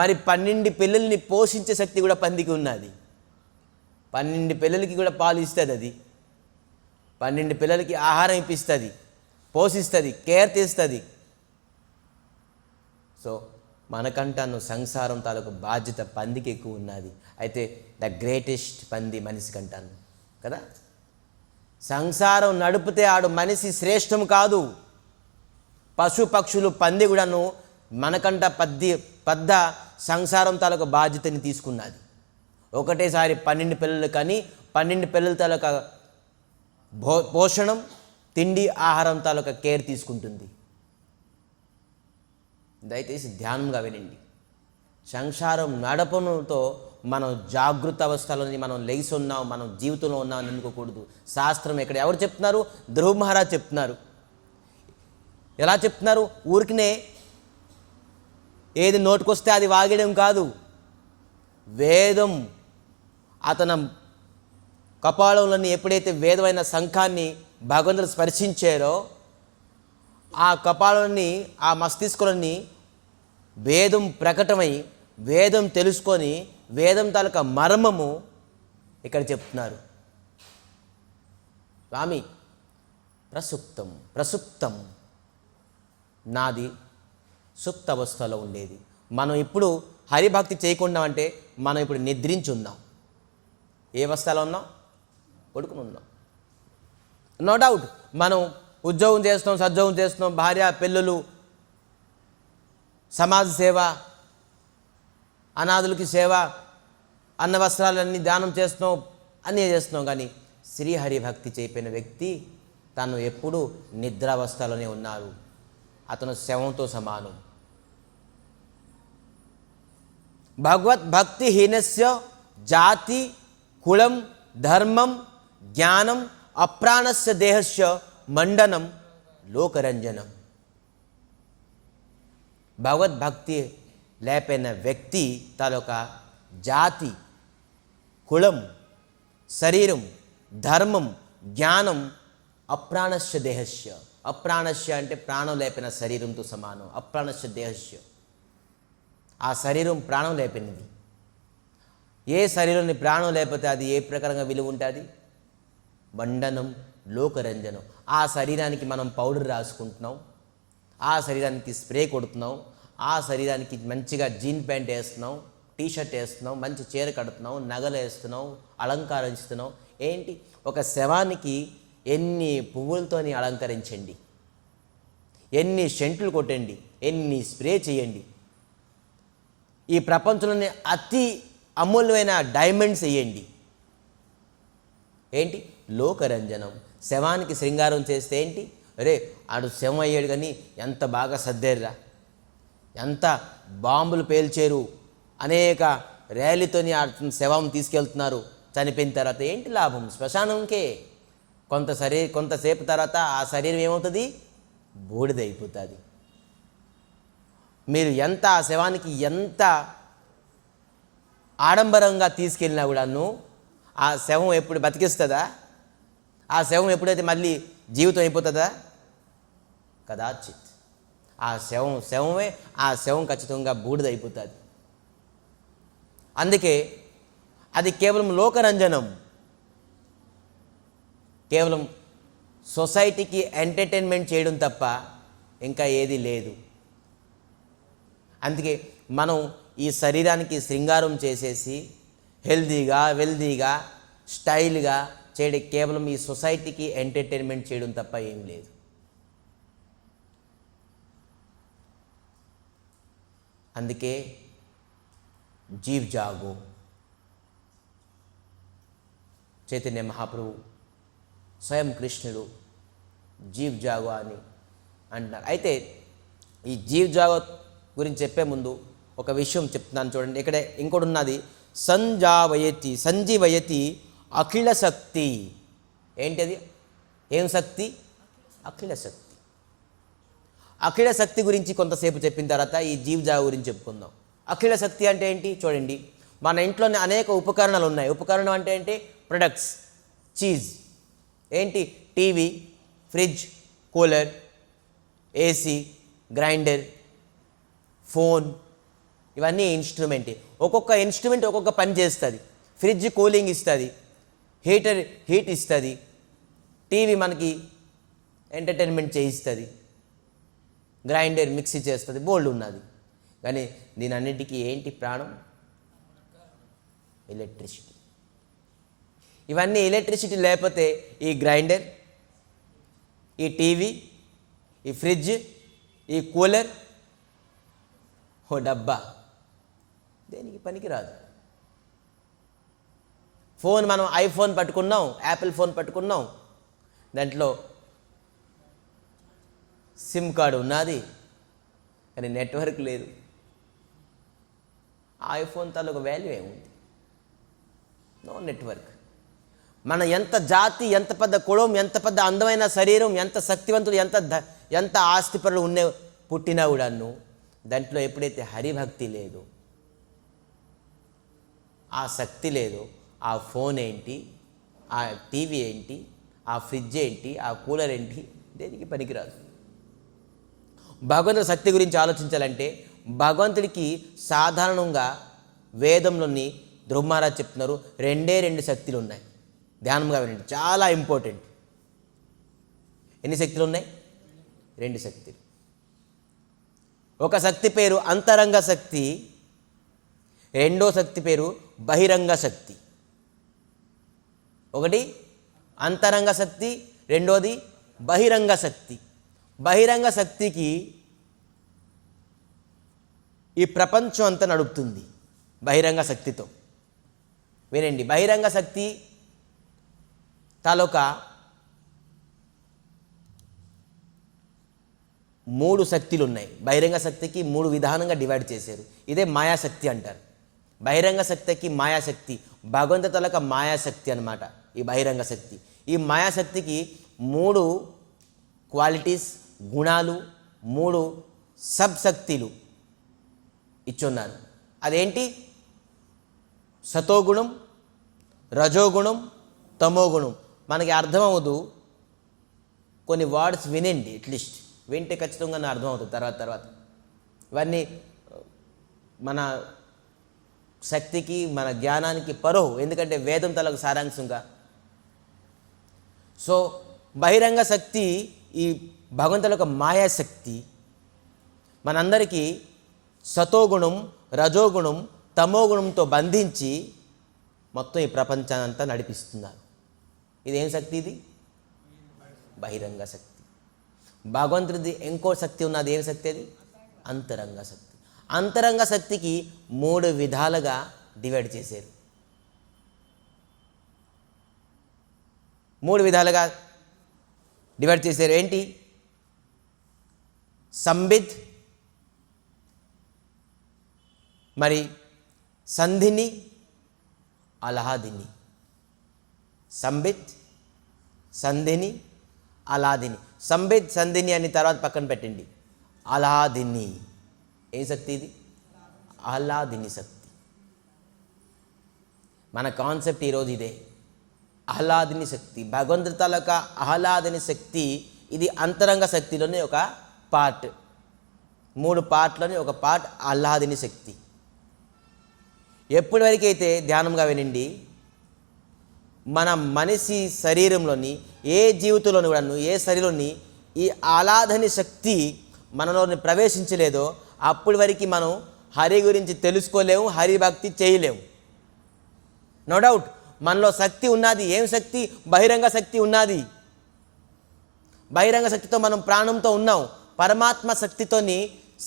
మరి 12 పిల్లల్ని పోషించే శక్తి కూడా పందికి ఉన్నది. 12 పిల్లలకి కూడా పాలు ఇస్తుంది, అది 12 పిల్లలకి ఆహారం ఇప్పిస్తుంది, పోషిస్తుంది, కేర్ తీస్తుంది. సో మనకంటాను సంసారం తాలూకు బాధ్యత పందికి ఎక్కువ ఉన్నది. అయితే ద గ్రేటెస్ట్ పంది మనిషి కంటాను కదా. సంసారం నడిపితే ఆడు మనిషి శ్రేష్టం కాదు. పశు పక్షులు, పంది కూడాను మనకంట పెద్ద సంసారం తాలూకు బాధ్యతని తీసుకున్నది. ఒకటేసారి 12 పిల్లలు కానీ 12 పిల్లల తాలూకా పోషణం, తిండి, ఆహారం తాలూకా కేర్ తీసుకుంటుంది. దయచేసి ధ్యానంగా వినండి. సంసారం నడపడంతో మనం జాగృత అవస్థలోని మనం లెగిసి ఉన్నాం, మనం జీవితంలో ఉన్నామని అనుకోకూడదు. శాస్త్రం ఇక్కడ ఎవరు చెప్తున్నారు? ధ్రువ మహారాజ్ చెప్తున్నారు. ఎలా చెప్తున్నారు? ఊరికినే ఏది నోటుకొస్తే అది వాగడం కాదు. వేదం అతని కపాలంలోని ఎప్పుడైతే వేదమైన శంఖాన్ని భగవంతుడు స్పర్శించారో ఆ కపాలాన్ని, ఆ మస్తిష్కులని వేదం ప్రకటమై వేదం తెలుసుకొని వేదం తాలూకా మర్మము ఇక్కడ చెప్తున్నారు. స్వామి ప్రసుప్తం నాది సుప్త అవస్థలో ఉండేది. మనం ఇప్పుడు హరిభక్తి చేయకుండా అంటే మనం ఇప్పుడు నిద్రించి ఉన్నాం. ఏ అవస్థలో ఉన్నాం? పడుకుని ఉన్నాం. నో డౌట్ మనం ఉద్యోగం చేస్తున్నాం, సద్యోగం చేస్తున్నాం, భార్య పిల్లలు, సమాజ సేవ, అనాథులకి సేవ, అన్న వస్త్రాలన్నీ దానం చేస్తున్నాం, అన్నీ చేస్తున్నాం. కానీ శ్రీహరి భక్తి చేయపోయిన వ్యక్తి తను ఎప్పుడూ నిద్రావస్థలోనే ఉన్నారు. అతను శవంతో సమానం. భగవద్భక్తిహీనస్య జాతి కులం ధర్మం జ్ఞానం అప్రాణస్య దేహస్య మండనం లోకరంజనం. భగవద్భక్తి లేపైన వ్యక్తి తాలూకా జాతి, కులం, శరీరం, ధర్మం, జ్ఞానం అప్రాణస్య దేహస్య. అప్రాణస్య అంటే ప్రాణం లేపిన శరీరంతో సమానం. అప్రాణస్య దేహస్య, ఆ శరీరం ప్రాణం లేపినది. ఏ శరీరాన్ని ప్రాణం లేకపోతే అది ఏ ప్రకారంగా విలువ ఉంటుంది? మండనం లోకరంజనం. ఆ శరీరానికి మనం పౌడర్ రాసుకుంటున్నాం, ఆ శరీరానికి స్ప్రే కొడుతున్నాం, ఆ శరీరానికి మంచిగా జీన్ ప్యాంట్ వేస్తున్నాం, టీషర్ట్ వేస్తున్నాం, మంచి చీర కడుతున్నాం, నగలు వేస్తున్నాం, అలంకారం ఇస్తున్నాం. ఏంటి? ఒక శవానికి ఎన్ని పువ్వులతోని అలంకరించండి, ఎన్ని సెంట్లు కొట్టండి, ఎన్ని స్ప్రే చేయండి, ఈ ప్రపంచంలోని అతి అమూల్యమైన డైమండ్స్ వేయండి. ఏంటి? లోకరంజనం. శవానికి శృంగారం చేస్తే ఏంటి? అరే ఆడు శవం అయ్యాడు కానీ ఎంత బాగా సర్దేర్రా, ఎంత బాంబులు పేల్చారు, అనేక ర్యాలీతోని ఆ శవం తీసుకెళ్తున్నారు. చనిపోయిన తర్వాత ఏంటి లాభం? శ్మశానంకే. కొంతసేపు తర్వాత ఆ శరీరం ఏమవుతుంది? బూడిదైపోతుంది. మీరు ఎంత ఆ శవానికి ఎంత ఆడంబరంగా తీసుకెళ్ళినా కూడాను ఆ శవం ఎప్పుడు బతికిస్తుందా? ఆ శవం ఎప్పుడైతే మళ్ళీ జీవితం అయిపోతుందా? కదాచిత్. ఆ శవమే ఆ శవం ఖచ్చితంగా బూడిదైపోతుంది. అందుకే అది కేవలం లోకరంజనం, కేవలం సొసైటీకి ఎంటర్టైన్మెంట్ చేయడం తప్ప ఇంకా ఏది లేదు. అందుకే మనం ఈ శరీరానికి శృంగారం చేసేసి హెల్దీగా వెల్దీగా స్టైల్గా చేయడం కేవలం ఈ సొసైటీకి ఎంటర్టైన్మెంట్ చేయడం తప్ప ఏం లేదు. అందుకే జీవ్ జాగో చైతన్య మహాప్రభు స్వయం కృష్ణుడు జీవ్ జాగో అని అంటున్నారు. అయితే ఈ జీవ్ జాగో గురించి చెప్పే ముందు ఒక విషయం చెప్తున్నాను చూడండి. ఇక్కడ ఇంకోటి ఉన్నది, సంజీవయతి అఖిల శక్తి. ఏంటది? ఏం శక్తి? అఖిల శక్తి. అఖిల శక్తి గురించి కొంతసేపు చెప్పిన తర్వాత ఈ జీవ్ జాగో గురించి చెప్పుకుందాం. అఖిల శక్తి అంటే ఏంటి చూడండి. మన ఇంట్లోనే అనేక ఉపకరణాలు ఉన్నాయి. ఉపకరణం అంటే ఏంటి? ప్రొడక్ట్స్, చీజ్, ఏంటి? TV, fridge, cooler, AC, grinder, phone, ఇవన్నీ ఇన్స్ట్రుమెంటే. ఒక్కొక్క ఇన్స్ట్రుమెంట్ ఒక్కొక్క పని చేస్తుంది. ఫ్రిడ్జ్ కూలింగ్ ఇస్తుంది, హీటర్ హీట్ ఇస్తుంది, టీవీ మనకి ఎంటర్టైన్మెంట్ చేయిస్తుంది, గ్రైండర్ మిక్సీ చేస్తుంది, బోల్డ్ ఉన్నది. కానీ దీని అన్నిటికీ ఏంటి ప్రాణం? ఎలక్ట్రిసిటీ. ఇవన్నీ ఎలక్ట్రిసిటీ లేకపోతే ఈ గ్రైండర్, ఈ టీవీ, ఈ ఫ్రిడ్జ్, ఈ కూలర్, ఓ డబ్బా దేనికి పనికిరాదు. ఫోన్, మనం ఐఫోన్ పట్టుకున్నాం, యాపిల్ ఫోన్ పట్టుకున్నాం, దాంట్లో సిమ్ కార్డు ఉన్నది కానీ నెట్వర్క్ లేదు. ఐఫోన్ తాలూకు వాల్యూ ఏముంది? No network. మన ఎంత జాతి, ఎంత పెద్ద కులం, ఎంత పెద్ద అందమైన శరీరం, ఎంత శక్తివంతుడు, ఎంత ఆస్తిపరులు ఉండే పుట్టినా కూడాను దాంట్లో ఎప్పుడైతే హరిభక్తి లేదో, ఆ శక్తి లేదో, ఆ ఫోన్ ఏంటి, ఆ టీవీ ఏంటి, ఆ ఫ్రిడ్జ్ ఏంటి, ఆ కూలర్ ఏంటి, దేనికి పనికిరాదు. భగవంతుడి శక్తి గురించి ఆలోచించాలంటే భగవంతుడికి సాధారణంగా వేదంలోని ధ్రువ మహారాజ్ చెప్తున్నారు, రెండు శక్తులు ఉన్నాయి. ధ్యానంగా వినండి, చాలా ఇంపార్టెంట్. ఎన్ని శక్తులు ఉన్నాయి? 2 శక్తులు. ఒక శక్తి పేరు అంతరంగ శక్తి, రెండో శక్తి పేరు బహిరంగ శక్తి. ఒకటి అంతరంగ శక్తి, రెండోది బహిరంగ శక్తి. బహిరంగ శక్తికి ఈ ప్రపంచం అంతా నడుపుతుంది బహిరంగ శక్తితో. వినండి, బహిరంగ శక్తి తాలూకా 3 శక్తులు ఉన్నాయి. బహిరంగ శక్తికి 3 విధానంగా డివైడ్ చేశారు. ఇదే మాయాశక్తి అంటారు. బహిరంగ శక్తికి మాయాశక్తి, భగవంతు తాలూకా మాయాశక్తి అన్నమాట ఈ బహిరంగ శక్తి. ఈ మాయాశక్తికి 3 క్వాలిటీస్, గుణాలు, 3 సబ్ శక్తులు ఇచ్చున్నారు. అదేంటి? సతోగుణం, రజోగుణం, తమోగుణం. మనకి అర్థమవుదు, కొన్ని వర్డ్స్ వినండి, అట్లీస్ట్ వింటే ఖచ్చితంగా అర్థమవుతుంది తర్వాత. ఇవన్నీ మన శక్తికి, మన జ్ఞానానికి పరువు, ఎందుకంటే వేదం తలకు సారాంశంగా. సో బహిరంగ శక్తి ఈ భగవంతుల యొక్క మాయాశక్తి మనందరికీ సతోగుణం, రజోగుణం, తమోగుణంతో బంధించి మొత్తం ఈ ప్రపంచాన్ని అంతా నడిపిస్తున్నారు. ఇదేం శక్తి? ఇది బహిరంగ శక్తి. భగవంతుడిది ఇంకో శక్తి ఉన్నది. ఏం శక్తి అది? అంతరంగ శక్తి. అంతరంగ శక్తికి 3 విధాలుగా డివైడ్ చేశారు. 3 విధాలుగా డివైడ్ చేశారు. ఏంటి? సంబిద్, మరి సంధిని, అలాదిని. సంబిత్, సంధిని, అలాదిని. సంబిత్, సంధిని అని తర్వాత పక్కన పెట్టండి. అలాదిని ఏం శక్తి ఇది? ఆహ్లాదిని శక్తి. మన కాన్సెప్ట్ ఈరోజు ఇదే, ఆహ్లాదిని శక్తి. భగవంతుడి తాలూకా ఆహ్లాదిని శక్తి ఇది అంతరంగ శక్తిలోని ఒక పార్ట్. 3 పార్ట్లోని ఒక పార్ట్ ఆహ్లాదిని శక్తి. ఎప్పటి వరకైతే ధ్యానంగా వినండి, మన మనిషి శరీరంలోని ఏ జీవితంలోని కూడాను, ఏ శరీరంలోని ఈ ఆహ్లాదని శక్తి మనలోని ప్రవేశించలేదో అప్పటి వరకు మనం హరి గురించి తెలుసుకోలేము, హరి భక్తి చేయలేము. నో డౌట్ మనలో శక్తి ఉన్నది. ఏం శక్తి? బహిరంగ శక్తి ఉన్నది. బహిరంగ శక్తితో మనం ప్రాణంతో ఉన్నాం. పరమాత్మ శక్తితోని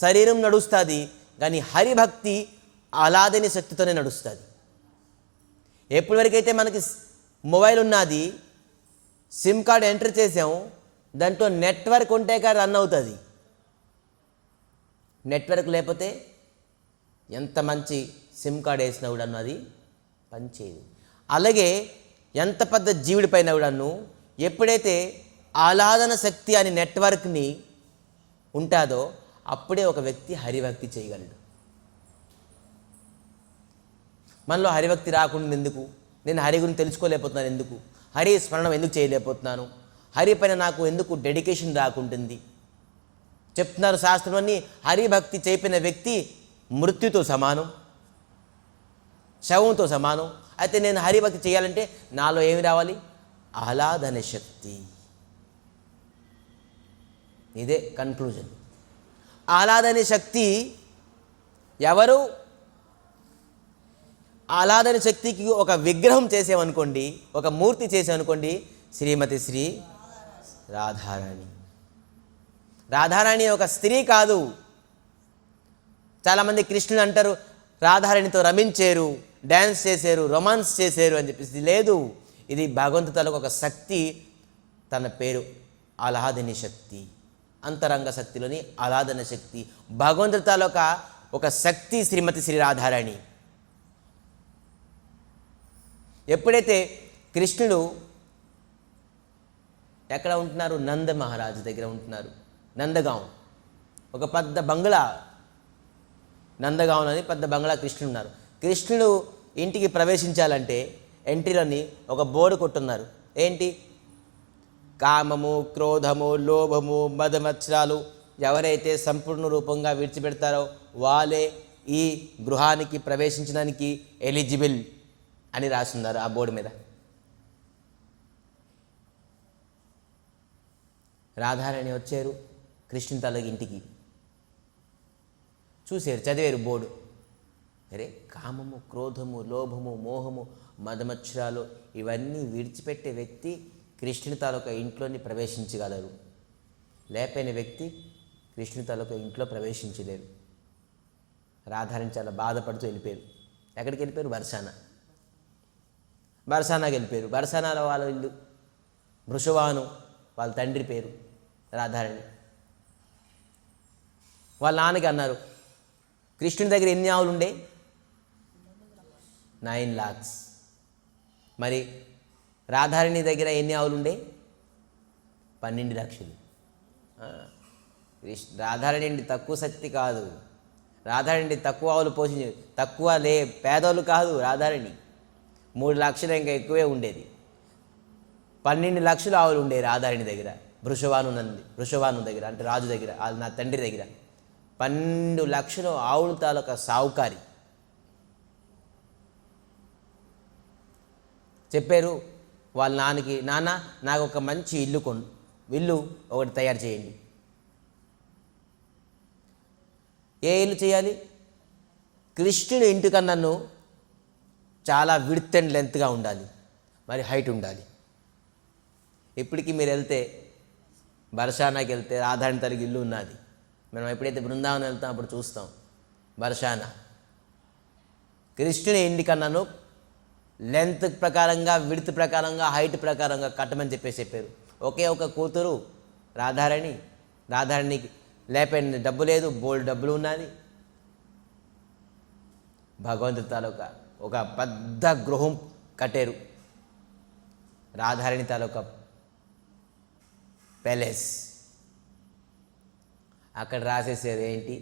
శరీరం నడుస్తుంది, కానీ హరిభక్తి ఆహ్లాదని శక్తితోనే నడుస్తుంది. ఎప్పటి వరకైతే మనకి మొబైల్ ఉన్నది, సిమ్ కార్డ్ ఎంటర్ చేసాము, దాంట్లో నెట్వర్క్ ఉంటే కానీ రన్ అవుతుంది. నెట్వర్క్ లేకపోతే ఎంత మంచి సిమ్ కార్డ్ వేసినా కూడా అది పనిచేయదు. అలాగే ఎంత పెద్ద జీవుడి పైన కూడాను ఎప్పుడైతే ఆహ్లాదన శక్తి అనే నెట్వర్క్ని ఉంటుందో అప్పుడే ఒక వ్యక్తి హరిభక్తి చేయగలడు. మనలో హరిభక్తి రాకుండా ఎందుకు? నేను హరి గురించి తెలుసుకోలేకపోతున్నాను ఎందుకు? హరి స్మరణం ఎందుకు చేయలేకపోతున్నాను? హరి పైన నాకు ఎందుకు డెడికేషన్ రాకుంటుంది? చెప్తున్నారు శాస్త్రంలోని, హరిభక్తి చేపిన వ్యక్తి మృత్యుతో సమానం, శవంతో సమానం. అయితే నేను హరిభక్తి చేయాలంటే నాలో ఏమి రావాలి? ఆహ్లాదన శక్తి. ఇదే కన్క్లూజన్. ఆహ్లాదన శక్తి ఎవరు? ఆహ్లాదన శక్తికి ఒక విగ్రహం చేసామనుకోండి, ఒక మూర్తి చేసామనుకోండి, శ్రీమతి శ్రీ రాధారాణి. రాధారాణి ఒక స్త్రీ కాదు. చాలామంది కృష్ణుని అంటారు రాధారాణితో రమించారు, డ్యాన్స్ చేశారు, రొమాన్స్ చేశారు అని చెప్పేసి. లేదు, ఇది భగవంతుతాలకు ఒక శక్తి. తన పేరు ఆహ్లాదిని శక్తి. అంతరంగ శక్తిలోని ఆహ్లాదన శక్తి. భగవంతుతాలొక ఒక శక్తి శ్రీమతి శ్రీ రాధారాణి. ఎప్పుడైతే కృష్ణుడు ఎక్కడ ఉంటున్నారు? నంద మహారాజు దగ్గర ఉంటున్నారు. నందగాం ఒక పెద్ద బంగ్లా, నందగాం అని పెద్ద బంగ్లా కృష్ణుడు ఉన్నారు. కృష్ణుడు ఇంటికి ప్రవేశించాలంటే ఎంట్రీలోని ఒక బోర్డు కొట్టున్నారు. ఏంటి? కామము, క్రోధము, లోభము, మదమత్సరాలు ఎవరైతే సంపూర్ణ రూపంగా విడిచిపెడతారో వాళ్ళే ఈ గృహానికి ప్రవేశించడానికి ఎలిజిబుల్ అని రాస్తున్నారు ఆ బోర్డు మీద. రాధారాణి వచ్చారు కృష్ణుని తలకి ఇంటికి, చూశారు, చదివారు బోర్డు. అరే, కామము, క్రోధము, లోభము, మోహము, మదమత్సరాలు ఇవన్నీ విడిచిపెట్టే వ్యక్తి కృష్ణుని తాలూకా ఇంట్లోని ప్రవేశించగలరు. లేపైన వ్యక్తి కృష్ణుని తాలూకా ఇంట్లో ప్రవేశించలేరు. రాధారాణి చాలా బాధపడుతూ వెళ్ళిపోయారు. ఎక్కడికి వెళ్ళిపోయారు? బర్సానాకి వెళ్ళిపోయారు. బర్సానాలో వాళ్ళ ఇల్లు. వృషవాను వాళ్ళ తండ్రి పేరు రాధారాణి. వాళ్ళ నాన్నకి అన్నారు, కృష్ణుని దగ్గర ఎన్ని ఆవులు ఉండే? 9 lakhs. మరి రాధారాణి దగ్గర ఎన్ని ఆవులు ఉండే? 12 లక్షలు. రాధారాణి తక్కువ శక్తి కాదు. రాధారాణి తక్కువ ఆవులు పోషించే తక్కువ పేదోళ్ళు కాదు. రాధారాణి 3 లక్షలు ఇంకా ఎక్కువే ఉండేది. 12 లక్షలు ఆవులు ఉండేవి రాధారాణి దగ్గర. వృషవాను దగ్గర అంటే రాజు దగ్గర, నా తండ్రి దగ్గర 12 లక్షలు ఆవులు తాలూకా సావుకారి. చెప్పారు వాళ్ళ నాన్నకి, నాన్న నాకు ఒక మంచి ఇల్లు ఒకటి తయారు చేయండి. ఏ ఇల్లు చేయాలి? కృష్ణుడి ఇంటికన్నాను చాలా విడ్త్ అండ్ లెంత్గా ఉండాలి, మరి హైట్ ఉండాలి. ఇప్పటికీ మీరు వెళ్తే బర్షానాకి వెళ్తే రాధారాణి తల్లికి ఇల్లు ఉన్నది. మనం ఎప్పుడైతే బృందావనం వెళ్తాం అప్పుడు చూస్తాం బర్షానా. కృష్ణుని ఇంటికన్నాను లెంత్ ప్రకారంగా, విడ్త్ ప్రకారంగా, హైట్ ప్రకారంగా కట్టమని చెప్పారు. ఒకే ఒక కూతురు రాధారాణి. రాధారాణికి లేపైన డబ్బు లేదు, బోల్డ్ డబ్బులు ఉన్నది. భగవంతుడి తాలూకా ఒక పెద్ద గృహం కట్టారు. రాధారాణి తాలూకా ప్యాలెస్. అక్కడ రాసేసారు ఏంటి?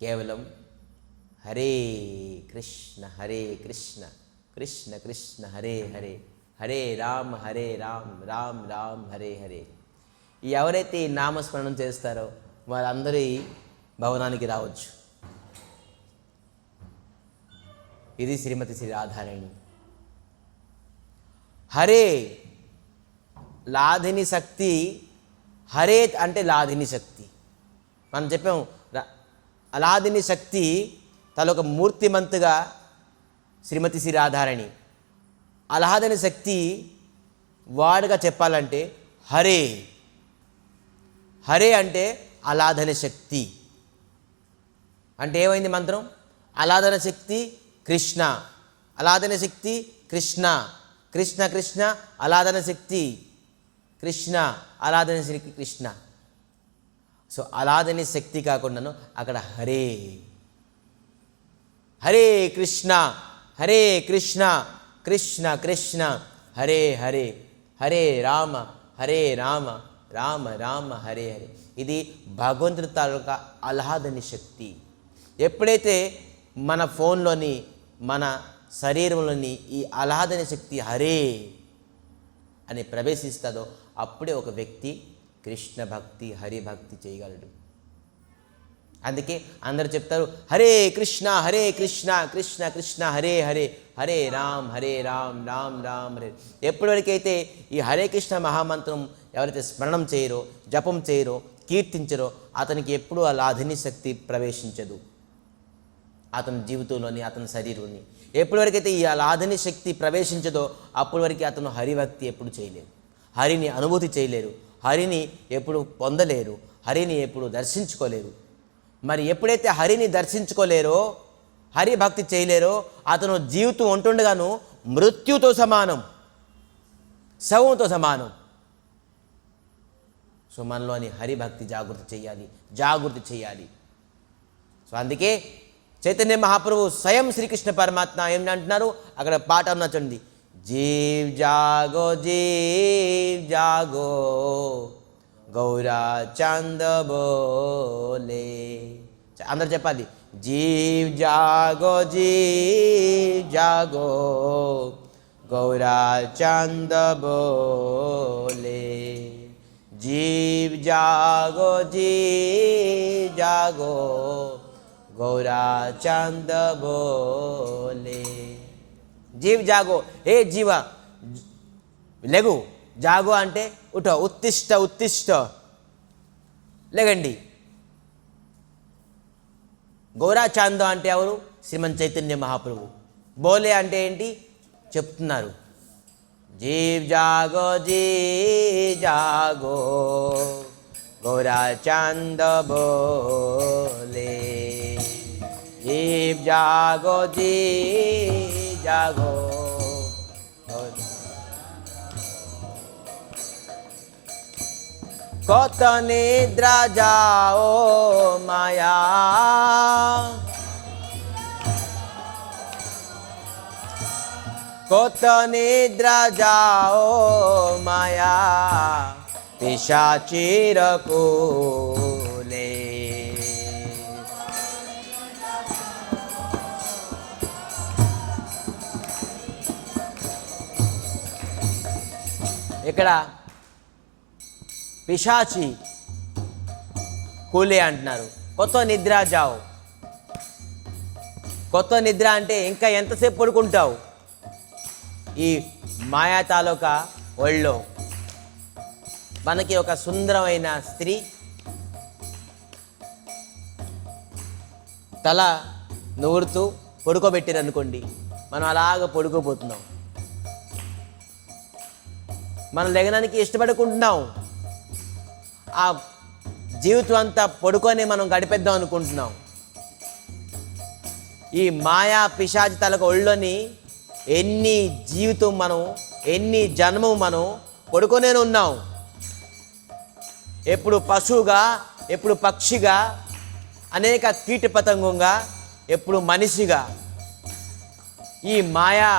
కేవలం హరే కృష్ణ కృష్ణ కృష్ణ హరే హరే, హరే రామ్ రామ్ రామ్ హరే హరే. ఎవరైతే ఈ నామస్మరణం చేస్తారో వారందరూ ఈ భవనానికి రావచ్చు. ఇది శ్రీమతి శ్రీ రాధారాణి. హరే లాధిని శక్తి, హరే అంటే లాధిని శక్తి. మనం చెప్పాము అలాధిని శక్తి తలొక మూర్తిమంతుగా శ్రీమతి శ్రీ రాధారాణి. అలాధిని శక్తి వాడుగా చెప్పాలంటే హరే. హరే అంటే అలాధన శక్తి. అంటే ఏమైంది మంత్రం? అలాధన శక్తి కృష్ణ, అలాధన శక్తి కృష్ణ, కృష్ణ కృష్ణ అలాధన శక్తి కృష్ణ, అలాధన శక్తి కృష్ణ. సో అలాధన శక్తి కాకుండాను అక్కడ హరే, హరే కృష్ణ కృష్ణ కృష్ణ హరే హరే, హరే రామ రామ రామ హరే హరే. ఇది భగవంతుడి తాలూకా ఆహ్లాదని శక్తి. ఎప్పుడైతే మన ఫోన్లోని మన శరీరంలోని ఈ ఆహ్లాదని శక్తి హరే అని ప్రవేశిస్తుందో అప్పుడే ఒక వ్యక్తి కృష్ణ భక్తి హరిభక్తి చేయగలడు. అందుకే అందరూ చెప్తారు హరే కృష్ణ కృష్ణ కృష్ణ హరే హరే, హరే రామ్ రామ్ రామ్ హరే. ఎప్పటివరకైతే ఈ హరే కృష్ణ మహామంత్రం ఎవరైతే స్మరణం చేయరో, జపం చేయరో, కీర్తించరో అతనికి ఎప్పుడూ ఆ లాధిని శక్తి ప్రవేశించదు అతని జీవితంలోని, అతని శరీరంలోని. ఎప్పటివరకైతే ఈ లాధిని శక్తి ప్రవేశించదో అప్పటి వరకు అతను హరిభక్తి ఎప్పుడు చేయలేరు, హరిని అనుభూతి చేయలేరు, హరిని ఎప్పుడు పొందలేరు, హరిని ఎప్పుడు దర్శించుకోలేరు. మరి ఎప్పుడైతే హరిని దర్శించుకోలేరో, హరిభక్తి చేయలేరో అతను జీవితం ఉంటుండగాను మృత్యుతో సమానం, శవంతో సమానం. సో మనలోని హరిభక్తి జాగృతి చేయాలి. సో అందుకే చైతన్య మహాప్రభు స్వయం శ్రీకృష్ణ పరమాత్మ ఏమంటున్నారు అక్కడ పాట ఉన్న చూడండి, జీవ్ జాగో గౌరా చంద బోలే. అందరు చెప్పాలి, జీవ్ జాగో గౌరా చంద బోలే, జీవ్ జాగో గౌరా చంద బోలే. జీవ్ జాగో, ఏ జీవ లెగు, జాగో అంటే ఉఠో, ఉత్తిష్ట లేగండి. గౌరా చాందో అంటే ఎవరు? శ్రీమన్ చైతన్య మహాప్రభు. బోలే అంటే ఏంటి చెప్తున్నారు, జీవ్ జాగో గౌరా చాంద బోలే, జీవ్ జాగో কত নিদ্রা যাও মায়া, কত নিদ্রা যাও মায়া, পিশাচির কোলে। ఇక్కడ పిశాచి కూలే అంటున్నారు. కొత్త నిద్ర జావు, కొత్త నిద్ర అంటే ఇంకా ఎంతసేపు పడుకుంటావు ఈ మాయా తాలూకా ఒళ్ళో. మనకి ఒక సుందరమైన స్త్రీ తల నూరుతూ పడుకోబెట్టారు అనుకోండి, మనం అలాగ పడుకోబోతున్నాం. మనం లెగనానికి ఇష్టపడుకుంటున్నాం, ఆ జీవితం అంతా పడుకొని మనం గడిపేద్దాం అనుకుంటున్నాం. ఈ మాయా పిశాచి తలకు ఒళ్ళోని ఎన్ని జీవితం మనం, ఎన్ని జన్మం మనం పడుకొనే ఉన్నాం. ఎప్పుడు పశువుగా, ఎప్పుడు పక్షిగా, అనేక కీట పతంగంగా, ఎప్పుడు మనిషిగా. ఈ మాయా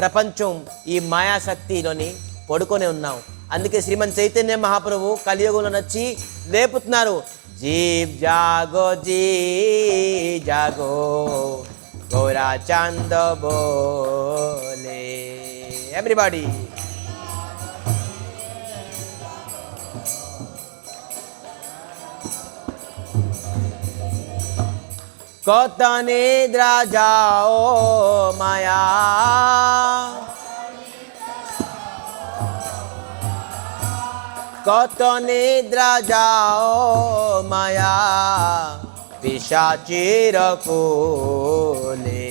ప్రపంచం, ఈ మాయాశక్తిలోని పడుకొనే ఉన్నాం. అందుకే శ్రీమన్ చైతన్య మహాప్రభు కలియుగంలో నచ్చి లేపుతున్నారు, জীব জাগো জি জাগো গোরা চাঁদ বলে এভরিবডি কত নিদ্রা যাও মায়া কত নিদ্রা যাও মায়া পিশাচের কোলে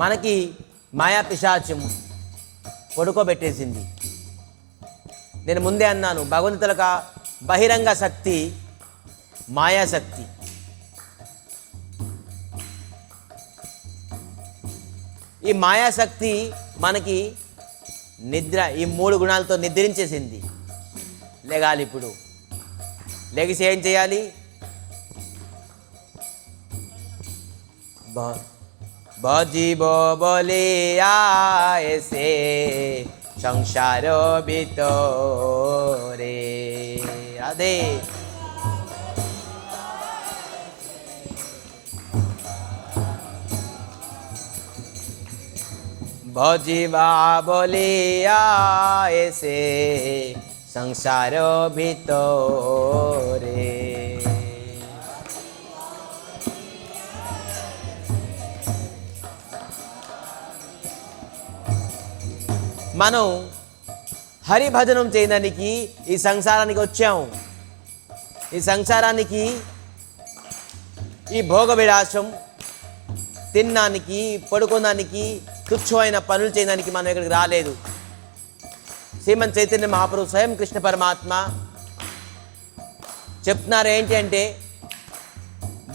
మనకి మాయా పిశాచం పడుకోబెట్టేసింది. నేను ముందే అన్నాను, భగవంతులక బహిరంగ శక్తి మాయాశక్తి. ఈ మాయాశక్తి మనకి నిద్ర, ఈ 3 గుణాలతో నిద్రించేసింది. లేగాలి ఇప్పుడు. లేగిసి ఏం చేయాలి? বজিব বলে আয়েছে সংসার ভিতরে রাধে বজিবা বলে আয়েছে সংসার ভিতরে మనం హరిభజనం చేయడానికి ఈ సంసారానికి వచ్చాము. ఈ సంసారానికి, ఈ భోగ విలాసం తినడానికి, పడుకోవడానికి, తుచ్చమైన పనులు చేయడానికి మనం ఇక్కడికి రాలేదు. శ్రీమన్ చైతన్య మహాప్రభు స్వయం కృష్ణ పరమాత్మ చెప్తున్నారు ఏంటి అంటే,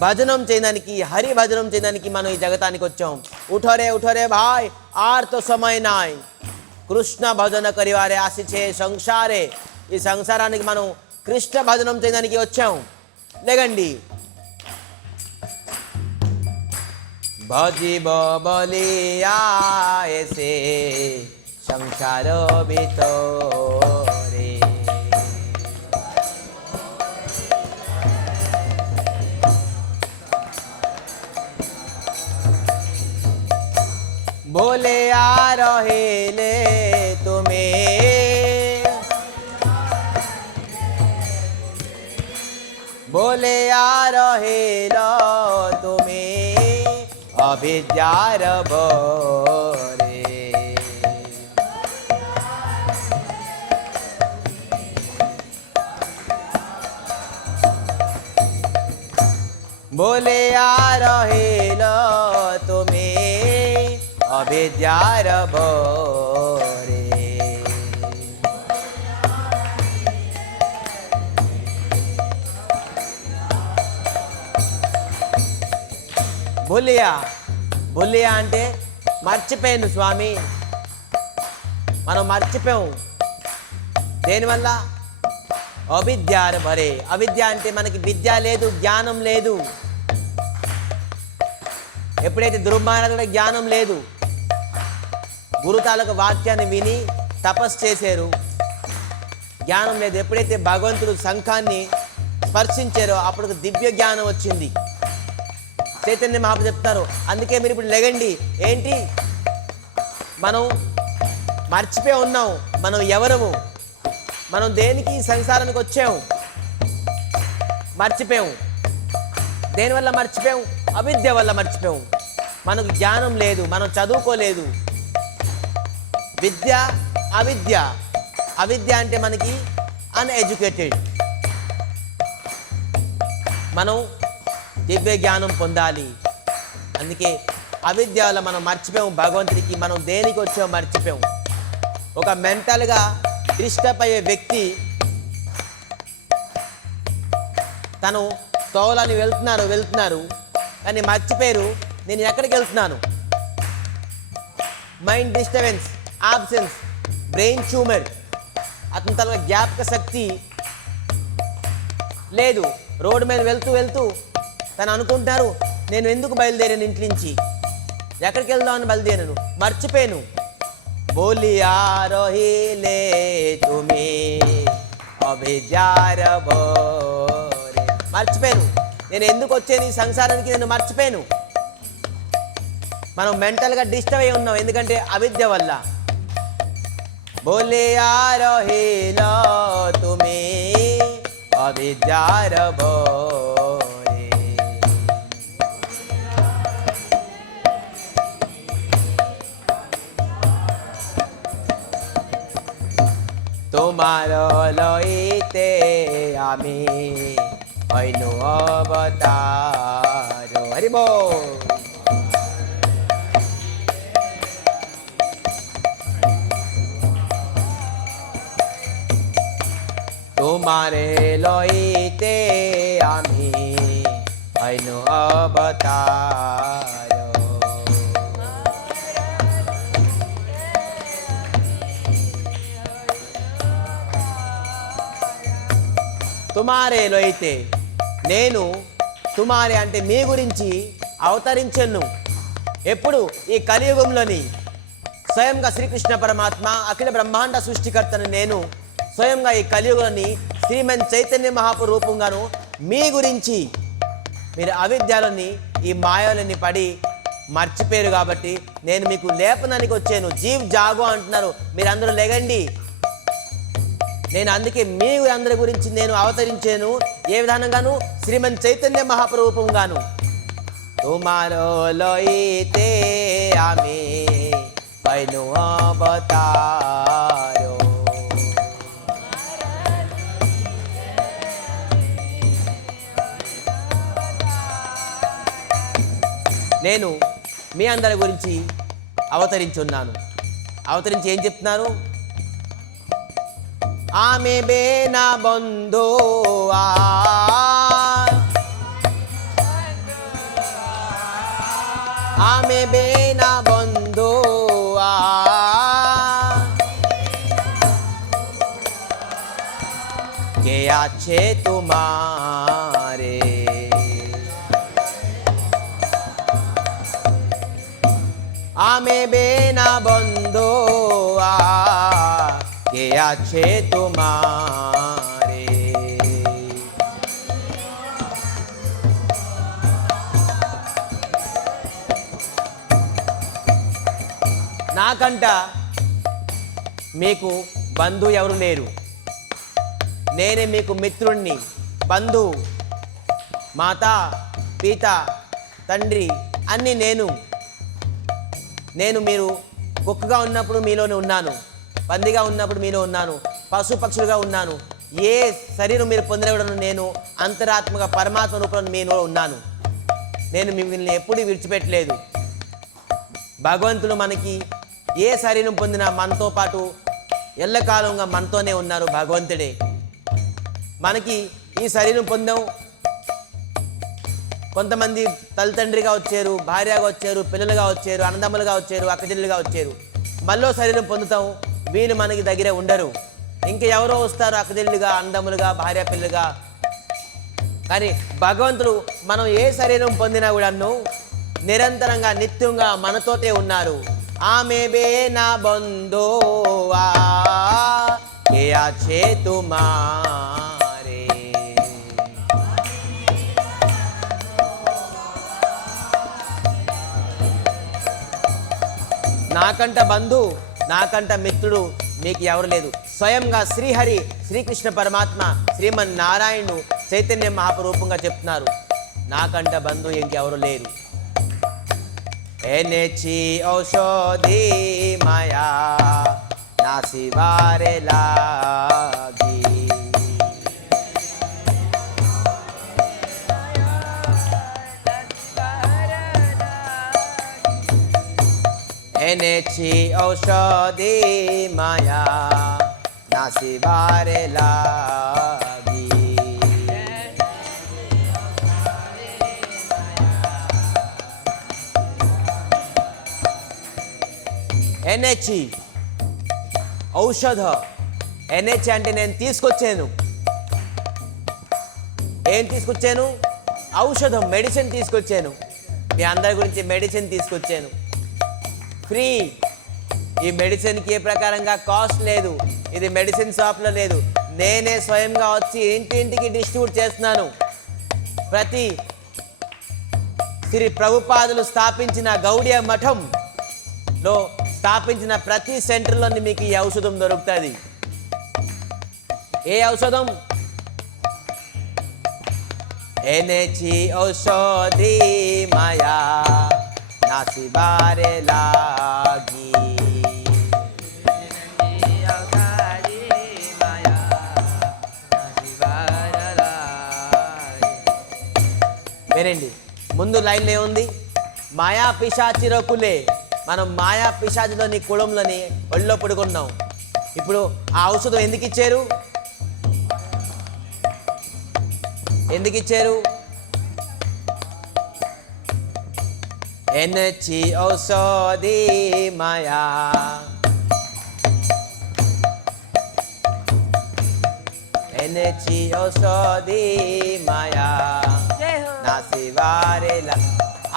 భజనం చేయడానికి, హరి భజనం చేయడానికి మనం ఈ జగతానికి వచ్చాం. ఉఠరే ఉఠరే భాయ్ ఆర్ తో సమయ నాయ్, కృష్ణ భజన కరివారే ఆశించే సంసారే. ఈ సంసారానికి మనం కృష్ణ భజనం చేయడానికి వచ్చాం. లేగండి. భజిబ బలియాయసే సంసార ভিতরে बोले आ रहेले तुम्हें, बोले आ रहेलो तुम्हें अविद्यार भरे बोले आ रहेलो तुम्हें अविद्यार भरे భూలియా. భూలియా అంటే మర్చిపోయాను స్వామి. మనం మర్చిపోయాం. దేనివల్ల? అవిద్యార భరే. అవిద్య అంటే మనకి విద్య లేదు, జ్ఞానం లేదు. ఎప్పుడైతే దుర్మార్గుల జ్ఞానం లేదు, గురు తాలూకు వాక్యాన్ని విని తపస్సు చేశారు, జ్ఞానం లేదు. ఎప్పుడైతే భగవంతుడు శంఖాన్ని స్పర్శించారో అప్పుడు దివ్య జ్ఞానం వచ్చింది. చైతన్య మహాప్రభు చెప్తారు, అందుకే మీరు ఇప్పుడు లెగండి. ఏంటి? మనం మర్చిపోయి ఉన్నాం. మనం ఎవరము? మనం దేనికి సంసారానికి వచ్చాము? మర్చిపోయాం. దేనివల్ల మర్చిపోయాం? అవిద్య వల్ల మర్చిపోయాం. మనకు జ్ఞానం లేదు, మనం చదువుకోలేదు. విద్య, అవిద్య. అవిద్య అంటే మనకి అన్ఎడ్యుకేటెడ్. మనం దివ్య జ్ఞానం పొందాలి. అందుకే అవిద్య వల్ల మనం మర్చిపోయాం భగవంతుడికి. మనం దేనికి వచ్చామో మర్చిపోయాం. ఒక మెంటల్గా డిస్టర్బ్ అయ్యే వ్యక్తి తను తోలని వెళ్తున్నారు కానీ మర్చిపోయారు నేను ఎక్కడికి వెళ్తున్నాను. Mind disturbance, absence, brain tumour. అతని తన జ్ఞాపక శక్తి లేదు. రోడ్డు మీద వెళ్తూ తను అనుకుంటున్నారు నేను ఎందుకు బయలుదేరాను ఇంటి నుంచి, ఎక్కడికి వెళ్దామని బయలుదేరాను, మర్చిపోయాను. బోలియా రోహిలే తుమి అభిద్యార బోరే, మర్చిపోయాను. నేను ఎందుకు వచ్చాను ఈ సంసారానికి, నేను మర్చిపోయాను. మనం మెంటల్గా డిస్టర్బ్ అయి ఉన్నాం, ఎందుకంటే అవిద్య వల్ల. బోలియా రోహిలో తుమి అభిద్యార బోరే, তোমার লইতে আমি হইনু অবতার। হরি বল। তোমারে লইতে আমি হইনু অবতার। తుమారే లోయితే, నేను తుమారే అంటే మీ గురించి అవతరించను. ఎప్పుడు? ఈ కలియుగంలోని. స్వయంగా శ్రీకృష్ణ పరమాత్మ అఖిల బ్రహ్మాండ సృష్టికర్తను నేను స్వయంగా ఈ కలియుగంలోని శ్రీమన్ చైతన్య మహాప్రభు రూపంగాను మీ గురించి. మీరు అవిద్యలోని ఈ మాయలని పడి మర్చిపోయారు కాబట్టి నేను మీకు లేపనానికి వచ్చాను. జీవ్ జాగో అంటున్నారు, మీరందరూ లెగండి. నేను అందుకే మీ అందరి గురించి నేను అవతరించాను. ఏ విధానంగాను? శ్రీమన్ చైతన్య మహాప్రభుగాను. తుమారో లోయితే ఆమె పైను అవతారో. నేను మీ అందరి గురించి అవతరించున్నాను. అవతరించి ఏం చెప్తున్నారు? ఆమె బేనా బంధో ఆమె బేనా బంధో কে আছে তোমারে। ఆమె బేనా బంధో কে আছে তোমারে। నాకంట మీకు బంధువు ఎవరు లేరు. నేనే మీకు మిత్రుణ్ణి, బంధువు, మాత, పిత, తండ్రి అన్నీ నేను. మీరు కుక్కగా ఉన్నప్పుడు మీలోనే ఉన్నాను, పందిగా ఉన్నప్పుడు మీలో ఉన్నాను, పశు పక్షులుగా ఉన్నాను. ఏ శరీరం మీరు పొందినప్పుడు నేను అంతరాత్మగా పరమాత్మ రూపంలో మీలో ఉన్నాను. నేను మిమ్మల్ని ఎప్పుడూ విడిచిపెట్టలేదు. భగవంతుడు మనకి ఏ శరీరం పొందినా మనతో పాటు ఎల్లకాలంగా మనతోనే ఉన్నారు. భగవంతుడే మనకి ఈ శరీరం పొందాం. కొంతమంది తల్లిదండ్రిగా వచ్చారు, భార్యగా వచ్చారు, పిల్లలుగా వచ్చారు, అన్నదమ్ములుగా వచ్చారు, అక్కచెల్లెలుగా వచ్చారు. మళ్ళీ శరీరం పొందుతాం. వీళ్ళు మనకి దగ్గర ఉండరు. ఇంకా ఎవరో వస్తారు అక్కచెల్లెలుగా, అన్నదమ్ములుగా, భార్య పిల్లలుగా. కానీ భగవంతుడు మనం ఏ శరీరం పొందినా కూడాను నిరంతరంగా నిత్యంగా మనతోటే ఉన్నారు. ఆమె బేనా బంధో కే আছে তোমারে। నాకంట బంధు, నాకంట మిత్రుడు మీకు ఎవరు లేదు. స్వయంగా శ్రీహరి శ్రీకృష్ణ పరమాత్మ శ్రీమన్ నారాయణుడు చైతన్య మహాప్రభుగా చెప్తున్నారు, నాకంట బంధు ఇంకెవరు లేరు. এনেছি ঔষধি মায়া নাসিবারে লাগি। এনেছি ঔষধি মায়া নাসিবারে লাগি। ఎన్హెచ్ ఔషధ. ఎన్హెచ్ అంటే నేను తీసుకొచ్చాను. ఏం తీసుకొచ్చాను? ఔషధం, మెడిసిన్ తీసుకొచ్చాను. మీ అందరి గురించి మెడిసిన్ తీసుకొచ్చాను. ఫ్రీ. ఈ మెడిసిన్కి ఏ ప్రకారంగా కాస్ట్ లేదు. ఇది మెడిసిన్ షాప్లో లేదు. నేనే స్వయంగా వచ్చి ఇంటింటికి డిస్ట్రిబ్యూట్ చేస్తున్నాను. ప్రతి శ్రీ ప్రభుపాదులు స్థాపించిన గౌడియ మఠంలో స్థాపించిన ప్రతి సెంటర్లోని మీకు ఈ ఔషధం దొరుకుతుంది. ఏ ఔషధం? ఎనెచి ఔషధి మాయా నాసిబారే లాగి. వినండి, ముందు లైన్లో ఏముంది? మాయా పిశాచిరకులే. మనం మాయా పిశాచిలోని కులంలోని ఒళ్ళో పడుకున్నాం. ఇప్పుడు ఆ ఔషధం ఎందుకు ఇచ్చారు? ఎందుకు ఇచ్చారు? ఎనచి ఔషధి మాయా ఎనచి ఔషధి మాయా నాసివారేలా.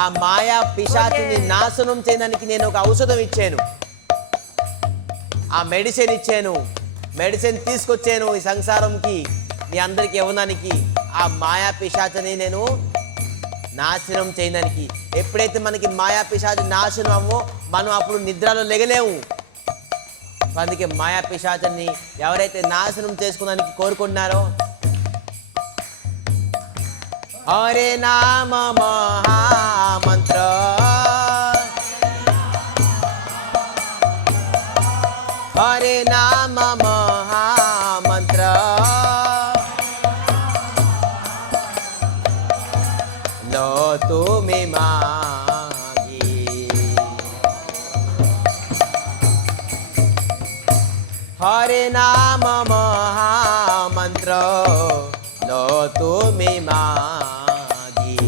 ఆ మాయా పిశాచిని నాశనం చేయడానికి నేను ఒక ఔషధం ఇచ్చాను. ఆ మెడిసిన్ ఇచ్చాను. మెడిసిన్ తీసుకొచ్చాను ఈ సంసారంకి, మీ అందరికీ ఇవ్వడానికి. ఆ మాయా పిశాచిని నేను నాశనం చేయడానికి. ఎప్పుడైతే మనకి మాయా పిశాచి నాశనం అవ్వో మనం అప్పుడు నిద్రలో లెగలేము. అందుకే మాయా పిశాచిని ఎవరైతే నాశనం చేసుకోవడానికి కోరుకున్నారో, హరే నామ మహామంత్ర హరే నామ మహామంత్ర లో తుమి మాగి. హరే నామ మహామంత్ర లో తుమి మాగి.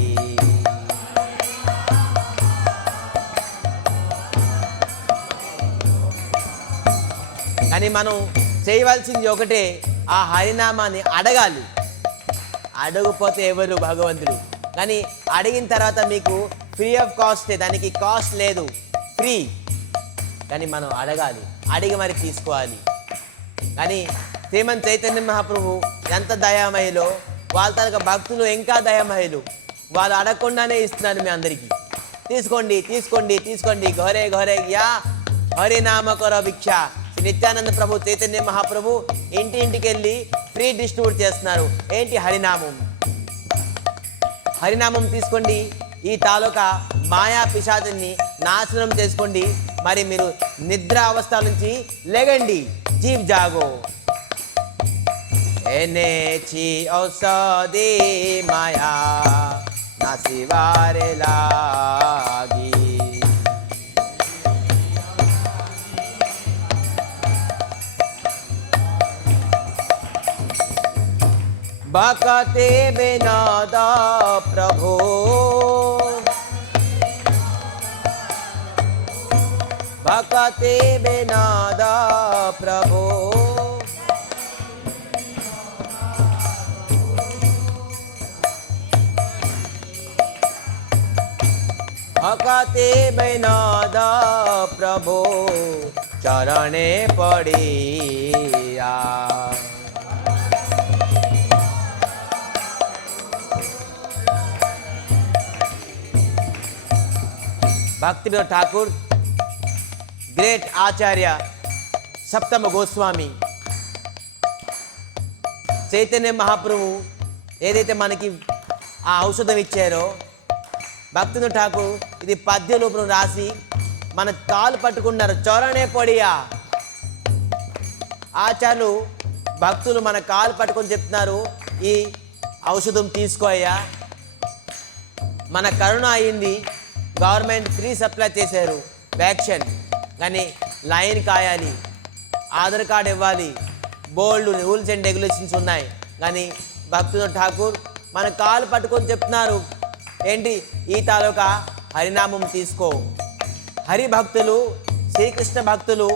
కానీ మనం చేయవలసింది ఒకటే, ఆ హరినామాన్ని అడగాలి. అడగకపోతే ఎవరు భగవంతుడు. కానీ అడిగిన తర్వాత మీకు ఫ్రీ ఆఫ్ కాస్టే, దానికి కాస్ట్ లేదు, ఫ్రీ. కానీ మనం అడగాలి, అడిగి మరి తీసుకోవాలి. కానీ శ్రీమన్ చైతన్య మహాప్రభు ఎంత దయామయులో, వాళ్ళ తనక భక్తులు ఇంకా దయామయులు. వాళ్ళు అడగకుండానే ఇస్తున్నారు మీ అందరికీ. తీసుకోండి తీసుకోండి తీసుకోండి, ఘోరే ఘోరే యా హరినామ కొర భిక్ష. శ్రీ నిత్యానంద ప్రభు చైతన్య మహాప్రభు ఇంటి ఇంటికి వెళ్ళి ఫ్రీ డిస్ట్రిబ్యూట్ చేస్తున్నారు. ఏంటి? హరినామం. హరినామం తీసుకోండి. ఈ తాలూకా మాయా పిశాచిని నాశనం చేసుకోండి. మరి మీరు నిద్ర అవస్థ నుంచి లేగండి, జీవ్ జాగో. ఎనెచి ఔషధి మాయా నాసివారే లాగి. భక్తే వినోద ప్రభు భక్తే వినోద ప్రభు भक्ते विनोद प्रभु चरणे पड़िया. भक्ति विनोद ठाकुर, ग्रेट आचार्य, सप्तम गोस्वामी, చైతన్య మహాప్రభు ఏదైతే మనకి ఆ ఔషధం ఇచ్చారో, భక్తి వినోద్ ఠాకూర్ ఇది పద్య రూపంలో రాసి మన కాలు పట్టుకున్నారు. చరణే పొడియా. ఆచార్యులు భక్తులు మన కాలు పట్టుకొని చెప్తున్నారు, ఈ ఔషధం తీసుకోయ్యా. మన కరోనా అయింది, గవర్నమెంట్ ఫ్రీ సప్లై చేశారు వ్యాక్సిన్. కానీ లైన్ కాయాలి, ఆధార్ కార్డు ఇవ్వాలి, బోల్డ్ రూల్స్ అండ్ రెగ్యులేషన్స్ ఉన్నాయి. కానీ భక్తి వినోద్ ఠాకూర్ మన కాలు పట్టుకొని చెప్తున్నారు, ఏంటి? ఈ తాలూకా హరినామం తీసుకో. హరి భక్తులు, శ్రీకృష్ణ భక్తులు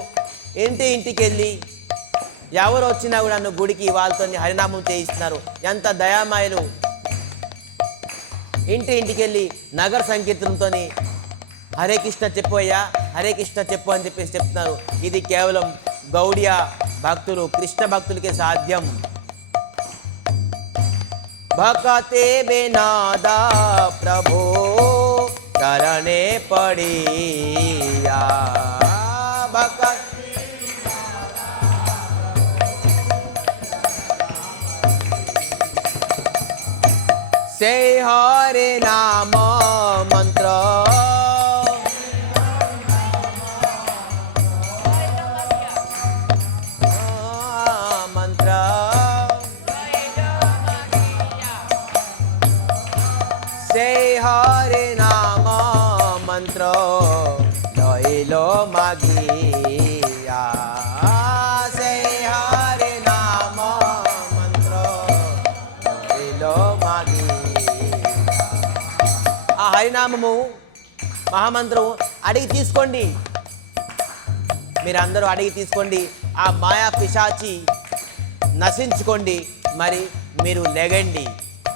ఇంటి ఇంటికి వెళ్ళి ఎవరు వచ్చినా కూడా నన్ను గుడికి వాళ్ళతో హరినామం చేయిస్తున్నారు. ఎంత దయామాయలు. ఇంటి ఇంటికి వెళ్ళి నగర సంకీర్తనంతో హరే కృష్ణ చెప్పోయ్యా, హరే కృష్ణ చెప్పు అని చెప్పేసి చెప్తున్నారు. ఇది కేవలం గౌడియ భక్తులు, కృష్ణ భక్తులకే సాధ్యం. భక్తే బినాదా ప్రభో శరణే పడియా. से हरे नाम मंत्र मंत्र से हरे नाम मंत्र लइलो मागिया. से हरे नाम मंत्र लइलो मागिया. ఆ హరినామము మహామంత్రం అడిగి తీసుకోండి. మీరందరూ అడిగి తీసుకోండి. ఆ మాయా పిశాచి నశించుకోండి. మరి మీరు లెగండి.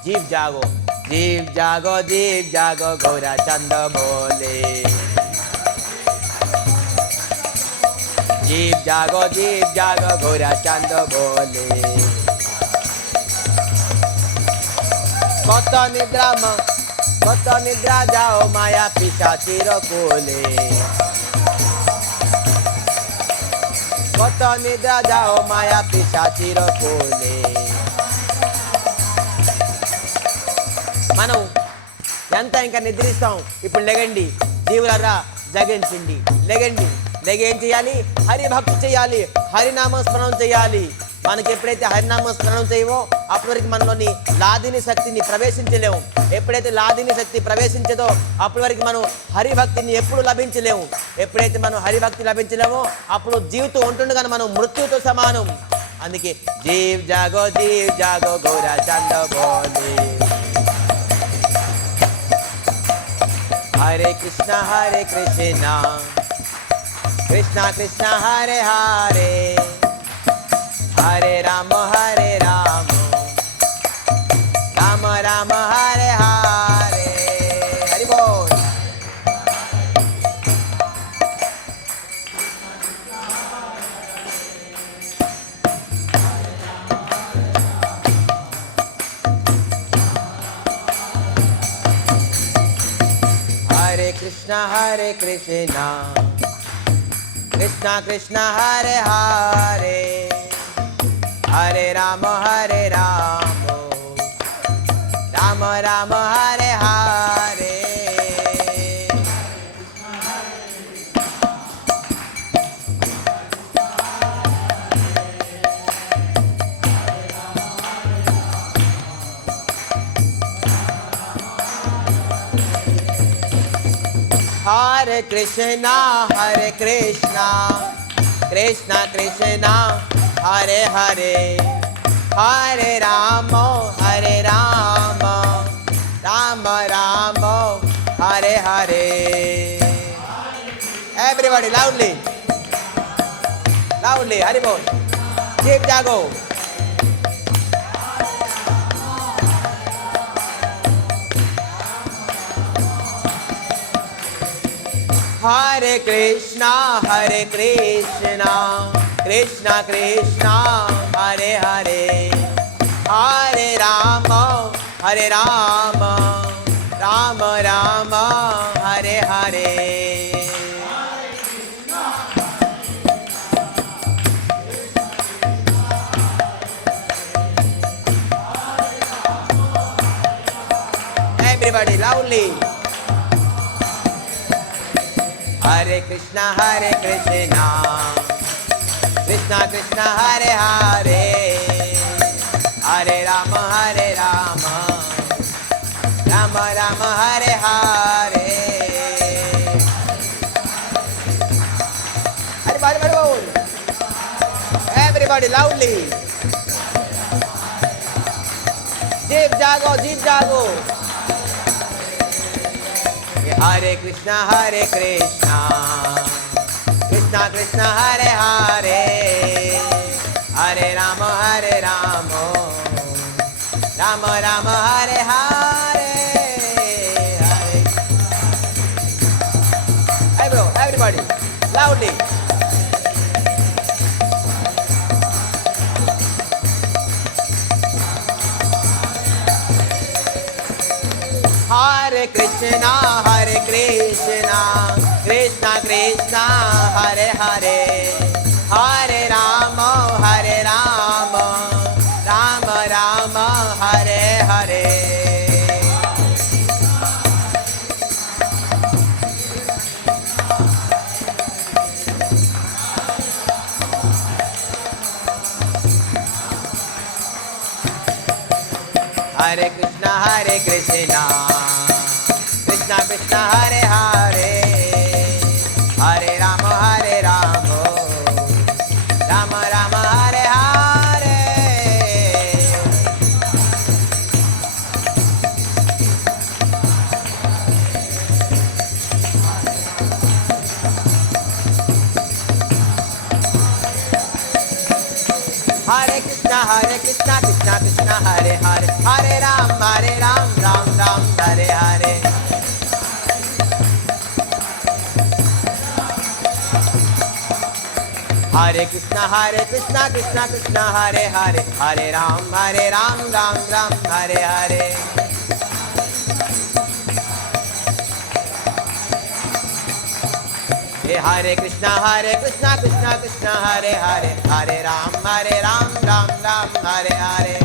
జీవ్ జాగో జీవ్ జాగో జీవ్ జాగో గౌరా చంద బోలే. జీవ్ జాగో గౌరా చంద బోలే. কত নিদ্রা যাও মায়া পিশাচির কোলে. কত নিদ্রা যাও মায়া পিশাচির కోలే. మనం ఎంత ఇంకా నిద్రిస్తాం. ఇప్పుడు లెగండి జీవులారా, జగించండి. లెగండి. లేకేం చేయాలి? హరిభక్తి చేయాలి, హరినామ స్మరణం చేయాలి. మనకి ఎప్పుడైతే హరినామ స్మరణం చేయవో అప్పటి వరకు మనలోని లాదిని శక్తిని ప్రవేశించలేము. ఎప్పుడైతే లాదిని శక్తి ప్రవేశించదో అప్పటి వరకు మనం హరిభక్తిని ఎప్పుడు లభించలేము. ఎప్పుడైతే మనం హరిభక్తి లభించలేమో అప్పుడు జీవితం ఉంటుండగా మనం మృత్యుతో సమానం. అందుకే జీవ్ జాగో గౌరా చంద బోలే. హరే కృష్ణ కృష్ణ కృష్ణ హరే హరే హరే రామ రామ రామ హరే హరే. హరి బోల్. హరే కృష్ణ కృష్ణ కృష్ణ హరే హరే హరే రామ రామ రామ హరే హరే. हरे कृष्णा कृष्णा कृष्णा हरे हरे हरे राम राम राम हरे हरे. Everybody loudly हरि बोल. जीव जागो. हरे कृष्णा कृष्णा कृष्णा हरे हरे हरे राम राम राम हरे हरे. Everybody loudly. हरे कृष्णा कृष्णा कृष्णा हरे हरे हरे राम राम राम हरे हरे. Everybody बोल. Everybody loudly. जीव जागो हरे Krishna Krishna Krishna Hare Hare Hare Ram Ram Ram Hare Hare. Hey bro, everybody. Loudly. Hare Krishna, Krishna Krishna, Hare Hare, Hare Rama, Rama Rama, Hare Hare. Hare Krishna, Krishna Krishna, Hare Hare, Hare Rama, Rama Rama, Hare Hare. Hare Krishna, Krishna Krishna, Hare Hare, Hare Ram, Ram Ram, Hare Hare. Hare Krishna, Krishna Krishna, Hare Hare, Hare Ram, Ram Ram, Hare Hare. Hare Krishna, Krishna Krishna, Hare Hare, Hare Ram, Ram Ram, Hare Hare.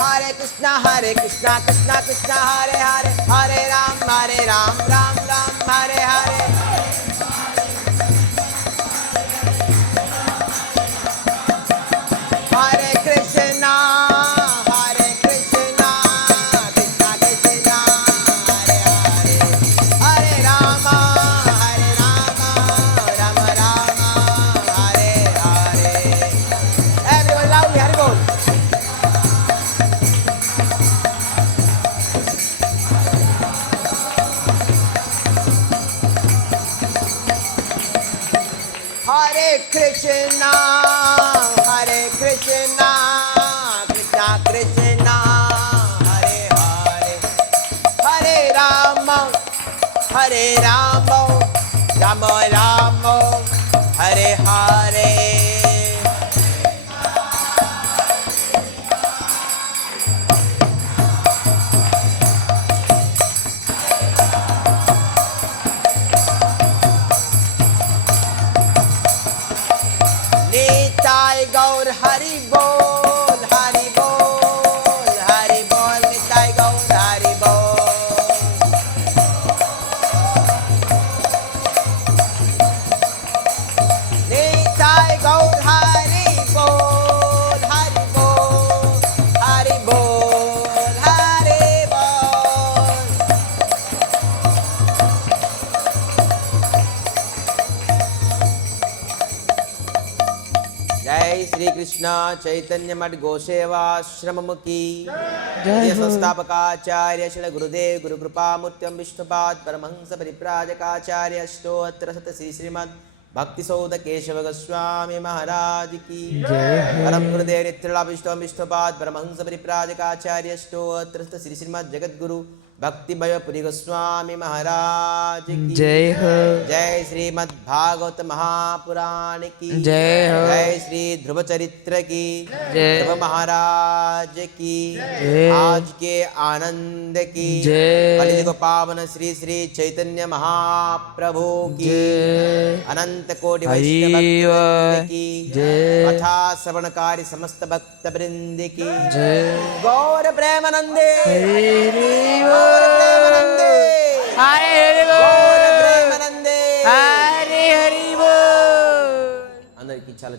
Hare Krishna, Krishna Krishna, Hare Hare, Hare Ram, Ram Ram, Hare Hare. Hare Krishna, Krishna Krishna, Hare Hare, Hare Rama, Rama Rama, Hare Hare. Everyone loudly, Hare Bol. Hare Krishna, Krishna Krishna, Hare Hare, Hare Rama, Rama Rama, Hare Hare. Nitai Gaur Hari Bol, Hari Bol, Hari Bol, Nitai Gaur Hari Bol. Nitai Gaur Hari Bol, Hari Bol, Hari Bol, Hari Bol. जय श्री कृष्ण चैतन्य मठ गोसेवाश्रम की जय। संस्थापकाचार्य श्री गुरुदेव गुरु कृपामूर्त्यं विष्णुपाद परमहंस परिप्राजकाचार्य अष्टोत्तर शत श्री श्रीमद भक्ति सौद केशव गोस्वामी महाराज की जय। परम गुरुदेव नित्यलाभिष्टं विष्णुपाद परमहंस परिप्राजकाचार्य अष्टोत्तर शत श्री श्रीमद जगद्गुरु भक्ति भयपुरी गोस्वामी महाराज की जय हो। जय श्रीमद् भागवत महापुराण की जय हो। जय श्री ध्रुव चरित्र की जय। ध्रुव महाराज की जय। आज के आनंद की जय। कलियुग पावन श्री श्री चैतन्य महाप्रभु की जय। अनंत कोटि वैष्णव की जय। कथा श्रवणकारी समस्त भक्त वृंद की जय। गौर प्रेमानंदे प्रेमानंदे, हरे प्रेमानंदे, हरे हरि बोल। అందరికీ చాలా